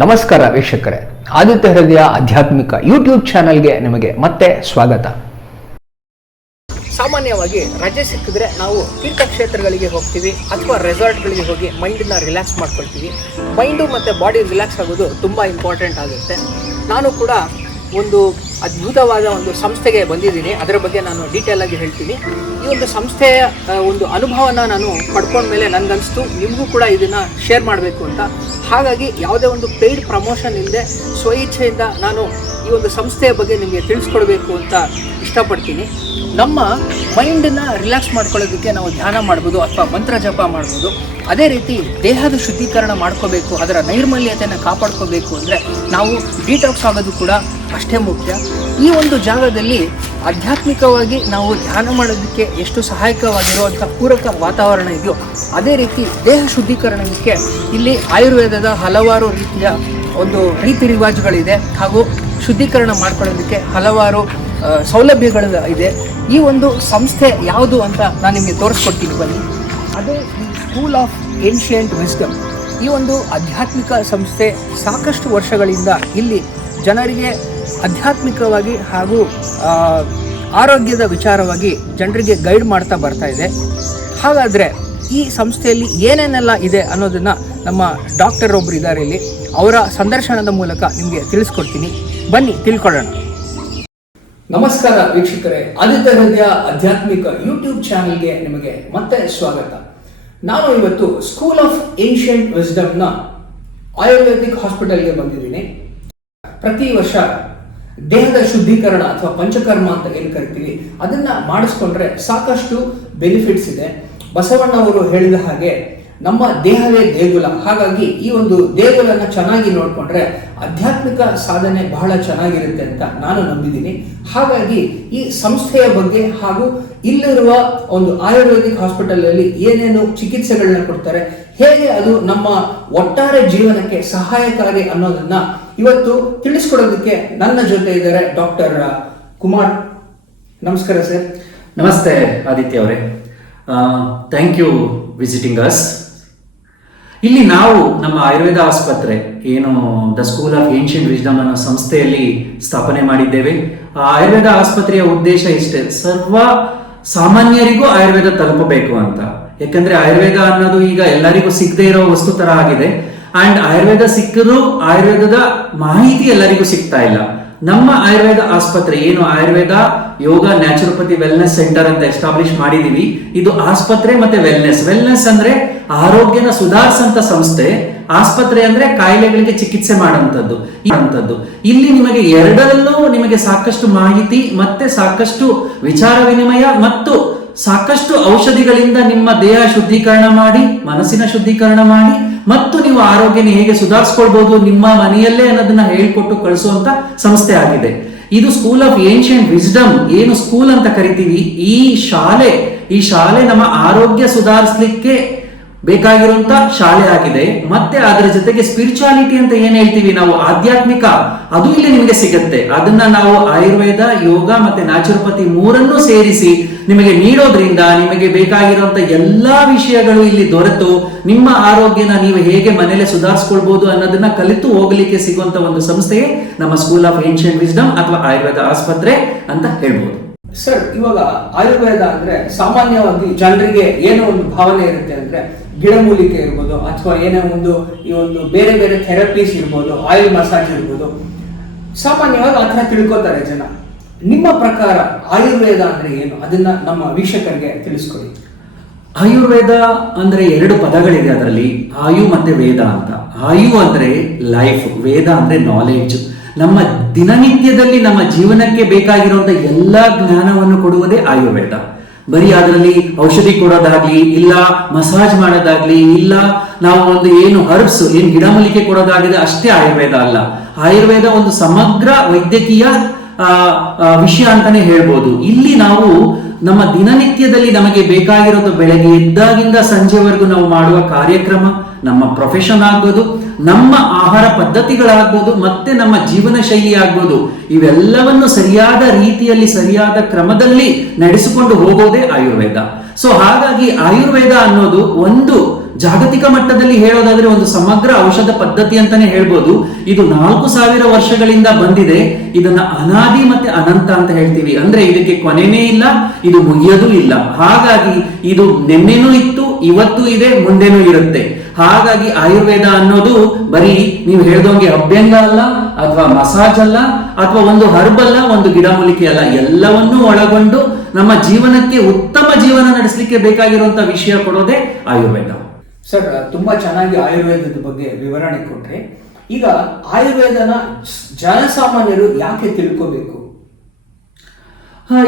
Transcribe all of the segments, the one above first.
ನಮಸ್ಕಾರ ವೀಕ್ಷಕರೇ, ಆದಿತ್ಯ ಹೃದಯ ಆಧ್ಯಾತ್ಮಿಕ ಯೂಟ್ಯೂಬ್ ಚಾನಲ್ಗೆ ನಿಮಗೆ ಮತ್ತೆ ಸ್ವಾಗತ. ಸಾಮಾನ್ಯವಾಗಿ ರಜೆ ಸಿಕ್ಕಿದ್ರೆ ನಾವು ತೀರ್ಥಕ್ಷೇತ್ರಗಳಿಗೆ ಹೋಗ್ತೀವಿ ಅಥವಾ ರೆಸಾರ್ಟ್ಗಳಿಗೆ ಹೋಗಿ ಮೈಂಡನ್ನ ರಿಲ್ಯಾಕ್ಸ್ ಮಾಡ್ಕೊಳ್ತೀವಿ. ಮೈಂಡು ಮತ್ತು ಬಾಡಿ ರಿಲ್ಯಾಕ್ಸ್ ಆಗೋದು ತುಂಬ ಇಂಪಾರ್ಟೆಂಟ್ ಆಗುತ್ತೆ. ನಾನು ಕೂಡ ಒಂದು ಅದ್ಭುತವಾದ ಒಂದು ಸಂಸ್ಥೆಗೆ ಬಂದಿದ್ದೀನಿ. ಅದರ ಬಗ್ಗೆ ನಾನು ಡೀಟೇಲ್ ಆಗಿ ಹೇಳ್ತೀನಿ. ಈ ಒಂದು ಸಂಸ್ಥೆಯ ಒಂದು ಅನುಭವನ ನಾನು ಪಡ್ಕೊಂಡ್ಮೇಲೆ ನನಗನ್ನಿಸ್ತು ನಿಮಗೂ ಕೂಡ ಇದನ್ನು ಶೇರ್ ಮಾಡಬೇಕು ಅಂತ. ಹಾಗಾಗಿ ಯಾವುದೇ ಒಂದು ಪೇಯ್ಡ್ ಪ್ರಮೋಷನ್ ಇಲ್ಲದೆ ಸ್ವಇಚ್ಛೆಯಿಂದ ನಾನು ಈ ಒಂದು ಸಂಸ್ಥೆಯ ಬಗ್ಗೆ ನಿಮಗೆ ತಿಳಿಸ್ಕೊಡ್ಬೇಕು ಅಂತ ಇಷ್ಟಪಡ್ತೀನಿ. ನಮ್ಮ ಮೈಂಡನ್ನು ರಿಲ್ಯಾಕ್ಸ್ ಮಾಡ್ಕೊಳ್ಳೋದಕ್ಕೆ ನಾವು ಧ್ಯಾನ ಮಾಡ್ಬೋದು ಅಥವಾ ಮಂತ್ರ ಜಪ ಮಾಡ್ಬೋದು. ಅದೇ ರೀತಿ ದೇಹದ ಶುದ್ಧೀಕರಣ ಮಾಡ್ಕೋಬೇಕು, ಅದರ ನೈರ್ಮಲ್ಯತೆಯನ್ನು ಕಾಪಾಡ್ಕೋಬೇಕು ಅಂದರೆ ನಾವು ಡಿಟಾಕ್ಸ್ ಆಗೋದು ಕೂಡ ಅಷ್ಟೇ ಮುಖ್ಯ. ಈ ಒಂದು ಜಾಗದಲ್ಲಿ ಆಧ್ಯಾತ್ಮಿಕವಾಗಿ ನಾವು ಧ್ಯಾನ ಮಾಡೋದಕ್ಕೆ ಎಷ್ಟು ಸಹಾಯಕವಾಗಿರುವಂಥ ಪೂರಕ ವಾತಾವರಣ ಇದೆಯೋ ಅದೇ ರೀತಿ ದೇಹ ಶುದ್ಧೀಕರಣಕ್ಕೆ ಇಲ್ಲಿ ಆಯುರ್ವೇದದ ಹಲವಾರು ರೀತಿಯ ಒಂದು ರೀತಿ ರಿವಾಜುಗಳಿದೆ ಹಾಗೂ ಶುದ್ಧೀಕರಣ ಮಾಡ್ಕೊಳ್ಳೋದಕ್ಕೆ ಹಲವಾರು ಸೌಲಭ್ಯಗಳು ಇದೆ. ಈ ಒಂದು ಸಂಸ್ಥೆ ಯಾವುದು ಅಂತ ನಾನು ನಿಮಗೆ ತೋರಿಸ್ಕೊಡ್ತೀನಿ ಬನ್ನಿ. ಅದೇ ಸ್ಕೂಲ್ ಆಫ್ ಏನ್ಷಿಯಂಟ್ ವಿಸ್ಡಮ್. ಈ ಒಂದು ಆಧ್ಯಾತ್ಮಿಕ ಸಂಸ್ಥೆ ಸಾಕಷ್ಟು ವರ್ಷಗಳಿಂದ ಇಲ್ಲಿ ಜನರಿಗೆ ಆಧ್ಯಾತ್ಮಿಕವಾಗಿ ಹಾಗೂ ಆರೋಗ್ಯದ ವಿಚಾರವಾಗಿ ಜನರಿಗೆ ಗೈಡ್ ಮಾಡ್ತಾ ಬರ್ತಾ ಇದೆ. ಹಾಗಾದರೆ ಈ ಸಂಸ್ಥೆಯಲ್ಲಿ ಏನೇನೆಲ್ಲ ಇದೆ ಅನ್ನೋದನ್ನು ನಮ್ಮ ಡಾಕ್ಟರ್ ಒಬ್ಬರು ಇದ್ದಾರೆ ಇಲ್ಲಿ, ಅವರ ಸಂದರ್ಶನದ ಮೂಲಕ ನಿಮಗೆ ತಿಳಿಸ್ಕೊಡ್ತೀನಿ. ಬನ್ನಿ ತಿಳ್ಕೊಳ್ಳೋಣ. ನಮಸ್ಕಾರ ವೀಕ್ಷಕರೇ, ಆದಿತ್ಯ ಹೃದಯ ಆಧ್ಯಾತ್ಮಿಕ ಯೂಟ್ಯೂಬ್ ಚಾನಲ್ಗೆ ನಿಮಗೆ ಮತ್ತೆ ಸ್ವಾಗತ. ನಾನು ಇವತ್ತು ಸ್ಕೂಲ್ ಆಫ್ ಏನ್ಷಿಯಂಟ್ ವಿಸ್ಡಮ್ನ ಆಯುರ್ವೇದಿಕ್ ಹಾಸ್ಪಿಟಲ್ಗೆ ಬಂದಿದ್ದೀನಿ. ಪ್ರತಿ ವರ್ಷ ದೇಹದ ಶುದ್ಧೀಕರಣ ಅಥವಾ ಪಂಚಕರ್ಮ ಅಂತ ಏನು ಕರಿತೀವಿ ಅದನ್ನ ಮಾಡಿಸ್ಕೊಂಡ್ರೆ ಸಾಕಷ್ಟು ಬೆನಿಫಿಟ್ಸ್ ಇದೆ. ಬಸವಣ್ಣವರು ಹೇಳಿದ ಹಾಗೆ ನಮ್ಮ ದೇಹವೇ ದೇಗುಲ. ಹಾಗಾಗಿ ಈ ಒಂದು ದೇಗುಲನ್ನ ಚೆನ್ನಾಗಿ ನೋಡಿಕೊಂಡ್ರೆ ಆಧ್ಯಾತ್ಮಿಕ ಸಾಧನೆ ಬಹಳ ಚೆನ್ನಾಗಿರುತ್ತೆ ಅಂತ ನಾನು ನಂಬಿದ್ದೀನಿ. ಹಾಗಾಗಿ ಈ ಸಂಸ್ಥೆಯ ಬಗ್ಗೆ ಹಾಗೂ ಇಲ್ಲಿರುವ ಒಂದು ಆಯುರ್ವೇದಿಕ್ ಹಾಸ್ಪಿಟಲ್ ಅಲ್ಲಿ ಏನೇನು ಚಿಕಿತ್ಸೆಗಳನ್ನ ಕೊಡ್ತಾರೆ, ಹೇಗೆ ಅದು ನಮ್ಮ ಒಟ್ಟಾರೆ ಜೀವನಕ್ಕೆ ಸಹಾಯಕಾರಿ ಅನ್ನೋದನ್ನ ಇವತ್ತು ತಿಳಿಸ್ಕೊಡೋದಕ್ಕೆ ನನ್ನ ಜೊತೆ ಇದ್ದಾರೆ ಡಾಕ್ಟರ್ ಕುಮಾರ್. ನಮಸ್ಕಾರ ಸರ್. ನಮಸ್ತೆ ಆದಿತ್ಯ ಅವರೇ, ಥ್ಯಾಂಕ್ ಯು ವಿಸಿಟಿಂಗ್ ಅಸ್. ಇಲ್ಲಿ ನಾವು ನಮ್ಮ ಆಯುರ್ವೇದ ಆಸ್ಪತ್ರೆ ಏನು the school of ancient wisdom ಅನ್ನೋ ಸಂಸ್ಥೆಯಲ್ಲಿ ಸ್ಥಾಪನೆ ಮಾಡಿದ್ದೇವೆ. ಆ ಆಯುರ್ವೇದ ಆಸ್ಪತ್ರೆಯ ಉದ್ದೇಶ ಇಷ್ಟೇ, ಸರ್ವ ಸಾಮಾನ್ಯರಿಗೂ ಆಯುರ್ವೇದ ತಲುಪಬೇಕು ಅಂತ. ಯಾಕಂದ್ರೆ ಆಯುರ್ವೇದ ಅನ್ನೋದು ಈಗ ಎಲ್ಲರಿಗೂ ಸಿಗದೆ ಇರೋ ವಸ್ತು ತರ ಆಗಿದೆ. ಅಂಡ್ ಆಯುರ್ವೇದ ಸಿಕ್ಕರೂ ಆಯುರ್ವೇದದ ಮಾಹಿತಿ ಎಲ್ಲರಿಗೂ ಸಿಗ್ತಾ ಇಲ್ಲ. ನಮ್ಮ ಆಯುರ್ವೇದ ಆಸ್ಪತ್ರೆ ಏನು Ayurveda yoga naturopathy wellness centre ಅಂತ ಎಸ್ಟಾಬ್ಲಿಷ್ ಮಾಡಿದೀವಿ. ಇದು ಆಸ್ಪತ್ರೆ ಮತ್ತೆ ವೆಲ್ನೆಸ್ ಅಂದ್ರೆ ಆರೋಗ್ಯನ ಸುಧಾರಿಸಂತ ಸಂಸ್ಥೆ. ಆಸ್ಪತ್ರೆ ಅಂದ್ರೆ ಕಾಯಿಲೆಗಳಿಗೆ ಚಿಕಿತ್ಸೆ ಮಾಡುವಂತದ್ದು. ಇಲ್ಲಿ ನಿಮಗೆ ಎರಡರಲ್ಲೂ ನಿಮಗೆ ಸಾಕಷ್ಟು ಮಾಹಿತಿ ಮತ್ತೆ ಸಾಕಷ್ಟು ವಿಚಾರ ವಿನಿಮಯ ಮತ್ತು ಸಾಕಷ್ಟು ಔಷಧಿಗಳಿಂದ ನಿಮ್ಮ ದೇಹ ಶುದ್ಧೀಕರಣ ಮಾಡಿ, ಮನಸ್ಸಿನ ಶುದ್ಧೀಕರಣ ಮಾಡಿ ಮತ್ತು ನೀವು ಆರೋಗ್ಯನ ಹೇಗೆ ಸುಧಾರಿಸ್ಕೊಳ್ಬಹುದು ನಿಮ್ಮ ಮನೆಯಲ್ಲೇ ಅನ್ನೋದನ್ನ ಹೇಳ್ಕೊಟ್ಟು ಕಳಿಸುವಂತ ಸಂಸ್ಥೆ ಆಗಿದೆ. ಇದು ಸ್ಕೂಲ್ ಆಫ್ ಏನ್ಷಿಯಂಟ್ ವಿಸ್ಡಮ್ ಏನು ಸ್ಕೂಲ್ ಅಂತ ಕರಿತೀವಿ. ಈ ಶಾಲೆ ನಮ್ಮ ಆರೋಗ್ಯ ಸುಧಾರಿಸಲಿಕ್ಕೆ ಬೇಕಾಗಿರುವಂತ ಶಾಲೆ ಆಗಿದೆ. ಮತ್ತೆ ಅದರ ಜೊತೆಗೆ ಸ್ಪಿರಿಚುಯಾಲಿಟಿ ಅಂತ ಏನ್ ಹೇಳ್ತೀವಿ ನಾವು, ಆಧ್ಯಾತ್ಮಿಕ, ಅದು ಇಲ್ಲಿ ನಿಮಗೆ ಸಿಗುತ್ತೆ. ಅದನ್ನ ನಾವು ಆಯುರ್ವೇದ ಯೋಗ ಮತ್ತೆ ನ್ಯಾಚುರೋಪತಿ ಮೂರನ್ನು ಸೇರಿಸಿ ನಿಮಗೆ ನೀಡೋದ್ರಿಂದ ನಿಮಗೆ ಬೇಕಾಗಿರುವಂತ ಎಲ್ಲಾ ವಿಷಯಗಳು ಇಲ್ಲಿ ದೊರೆತು ನಿಮ್ಮ ಆರೋಗ್ಯನ ನೀವು ಹೇಗೆ ಮನೇಲೆ ಸುಧಾರಿಸ್ಕೊಳ್ಬಹುದು ಅನ್ನೋದನ್ನ ಕಲಿತು ಹೋಗ್ಲಿಕ್ಕೆ ಸಿಗುವಂತ ಒಂದು ಸಂಸ್ಥೆಯೇ ನಮ್ಮ ಸ್ಕೂಲ್ ಆಫ್ ಏನ್ಷಿಯಂಟ್ ವಿಸ್ಡಮ್ ಅಥವಾ ಆಯುರ್ವೇದ ಆಸ್ಪತ್ರೆ ಅಂತ ಹೇಳ್ಬೋದು. ಸರ್, ಇವಾಗ ಆಯುರ್ವೇದ ಅಂದ್ರೆ ಸಾಮಾನ್ಯವಾಗಿ ಜನರಿಗೆ ಏನೋ ಒಂದು ಭಾವನೆ ಇರುತ್ತೆ ಅಂದ್ರೆ ಗಿಡಮೂಲಿಕೆ ಇರ್ಬೋದು ಅಥವಾ ಏನೋ ಒಂದು ಈ ಒಂದು ಬೇರೆ ಬೇರೆ ಥೆರಪೀಸ್ ಇರ್ಬೋದು, ಆಯಿಲ್ ಮಸಾಜ್ ಇರ್ಬೋದು, ಸಾಮಾನ್ಯವಾಗಿ ಆ ಥರ ತಿಳ್ಕೊತಾರೆ ಜನ. ನಿಮ್ಮ ಪ್ರಕಾರ ಆಯುರ್ವೇದ ಅಂದ್ರೆ ಏನು, ಅದನ್ನ ನಮ್ಮ ವೀಕ್ಷಕರಿಗೆ ತಿಳಿಸ್ಕೊಡಿ. ಆಯುರ್ವೇದ ಅಂದ್ರೆ ಎರಡು ಪದಗಳಿದೆ ಅದರಲ್ಲಿ, ಆಯು ಮತ್ತೆ ವೇದ ಅಂತ. ಆಯು ಅಂದ್ರೆ ಲೈಫ್, ವೇದ ಅಂದ್ರೆ ನಾಲೆಡ್ಜ್. ನಮ್ಮ ದಿನನಿತ್ಯದಲ್ಲಿ ನಮ್ಮ ಜೀವನಕ್ಕೆ ಬೇಕಾಗಿರುವಂತ ಎಲ್ಲಾ ಜ್ಞಾನವನ್ನು ಕೊಡುವುದೇ ಆಯುರ್ವೇದ. ಬರೀ ಅದರಲ್ಲಿ ಔಷಧಿ ಕೊಡೋದಾಗ್ಲಿ, ಇಲ್ಲ ಮಸಾಜ್ ಮಾಡೋದಾಗ್ಲಿ, ಇಲ್ಲ ನಾವು ಒಂದು ಏನು ಹರ್ಬ್ಸ್ ಏನು ಗಿಡಮೂಲಿಕೆ ಕೊಡೋದಾಗಿದೆ ಅಷ್ಟೇ ಆಯುರ್ವೇದ ಅಲ್ಲ. ಆಯುರ್ವೇದ ಒಂದು ಸಮಗ್ರ ವೈದ್ಯಕೀಯ ವಿಷಯ ಅಂತಾನೆ ಹೇಳ್ಬೋದು. ಇಲ್ಲಿ ನಾವು ನಮ್ಮ ದಿನನಿತ್ಯದಲ್ಲಿ ನಮಗೆ ಬೇಕಾಗಿರೋದು ಬೆಳಗ್ಗೆ ಎದ್ದಾಗಿಂದ ಸಂಜೆವರೆಗೂ ನಾವು ಮಾಡುವ ಕಾರ್ಯಕ್ರಮ, ನಮ್ಮ ಪ್ರೊಫೆಷನ್ ಆಗ್ಬೋದು, ನಮ್ಮ ಆಹಾರ ಪದ್ಧತಿಗಳಾಗ್ಬೋದು, ಮತ್ತೆ ನಮ್ಮ ಜೀವನ ಶೈಲಿ ಆಗ್ಬೋದು, ಇವೆಲ್ಲವನ್ನು ಸರಿಯಾದ ರೀತಿಯಲ್ಲಿ ಸರಿಯಾದ ಕ್ರಮದಲ್ಲಿ ನಡೆಸಿಕೊಂಡು ಹೋಗೋದೇ ಆಯುರ್ವೇದ. ಸೊ ಹಾಗಾಗಿ ಆಯುರ್ವೇದ ಅನ್ನೋದು ಒಂದು ಜಾಗತಿಕ ಮಟ್ಟದಲ್ಲಿ ಹೇಳೋದಾದ್ರೆ ಒಂದು ಸಮಗ್ರ ಔಷಧ ಪದ್ಧತಿ ಅಂತಾನೆ ಹೇಳ್ಬೋದು. ಇದು 4000 ವರ್ಷಗಳಿಂದ ಬಂದಿದೆ. ಇದನ್ನ ಅನಾದಿ ಮತ್ತೆ ಅನಂತ ಅಂತ ಹೇಳ್ತೀವಿ. ಅಂದ್ರೆ ಇದಕ್ಕೆ ಕೊನೆನೇ ಇಲ್ಲ, ಇದು ಮುಗಿಯೋದು ಇಲ್ಲ. ಹಾಗಾಗಿ ಇದು ನಿನ್ನೆನೂ ಇತ್ತು, ಇವತ್ತು ಇದೆ, ಮುಂದೆನೂ ಇರುತ್ತೆ. ಹಾಗಾಗಿ ಆಯುರ್ವೇದ ಅನ್ನೋದು ಬರೀ ನೀವು ಹೇಳ್ದಂಗೆ ಅಭ್ಯಂಗ ಅಲ್ಲ, ಅಥವಾ ಮಸಾಜ್ ಅಲ್ಲ, ಅಥವಾ ಒಂದು ಹರ್ಬ್ ಅಲ್ಲ, ಒಂದು ಗಿಡಮೂಲಿಕೆ ಅಲ್ಲ, ಎಲ್ಲವನ್ನೂ ಒಳಗೊಂಡು ನಮ್ಮ ಜೀವನಕ್ಕೆ ಉತ್ತಮ ಜೀವನ ನಡೆಸಲಿಕ್ಕೆ ಬೇಕಾಗಿರುವಂತಹ ವಿಷಯ ಕೊಡೋದೇ ಆಯುರ್ವೇದ. ಸರ್, ತುಂಬಾ ಚೆನ್ನಾಗಿ ಆಯುರ್ವೇದದ ಬಗ್ಗೆ ವಿವರಣೆ ಕೊಟ್ರೆ. ಈಗ ಆಯುರ್ವೇದನ ಜನಸಾಮಾನ್ಯರು ಯಾಕೆ ತಿಳ್ಕೋಬೇಕು?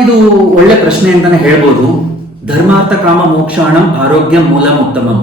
ಇದು ಒಳ್ಳೆ ಪ್ರಶ್ನೆ ಅಂತಾನೆ ಹೇಳ್ಬೋದು. ಧರ್ಮಾರ್ಥ ಕಾಮ ಮೋಕ್ಷಾಣಂ ಆರೋಗ್ಯ ಮೂಲಂ ಉತ್ತಮಂ.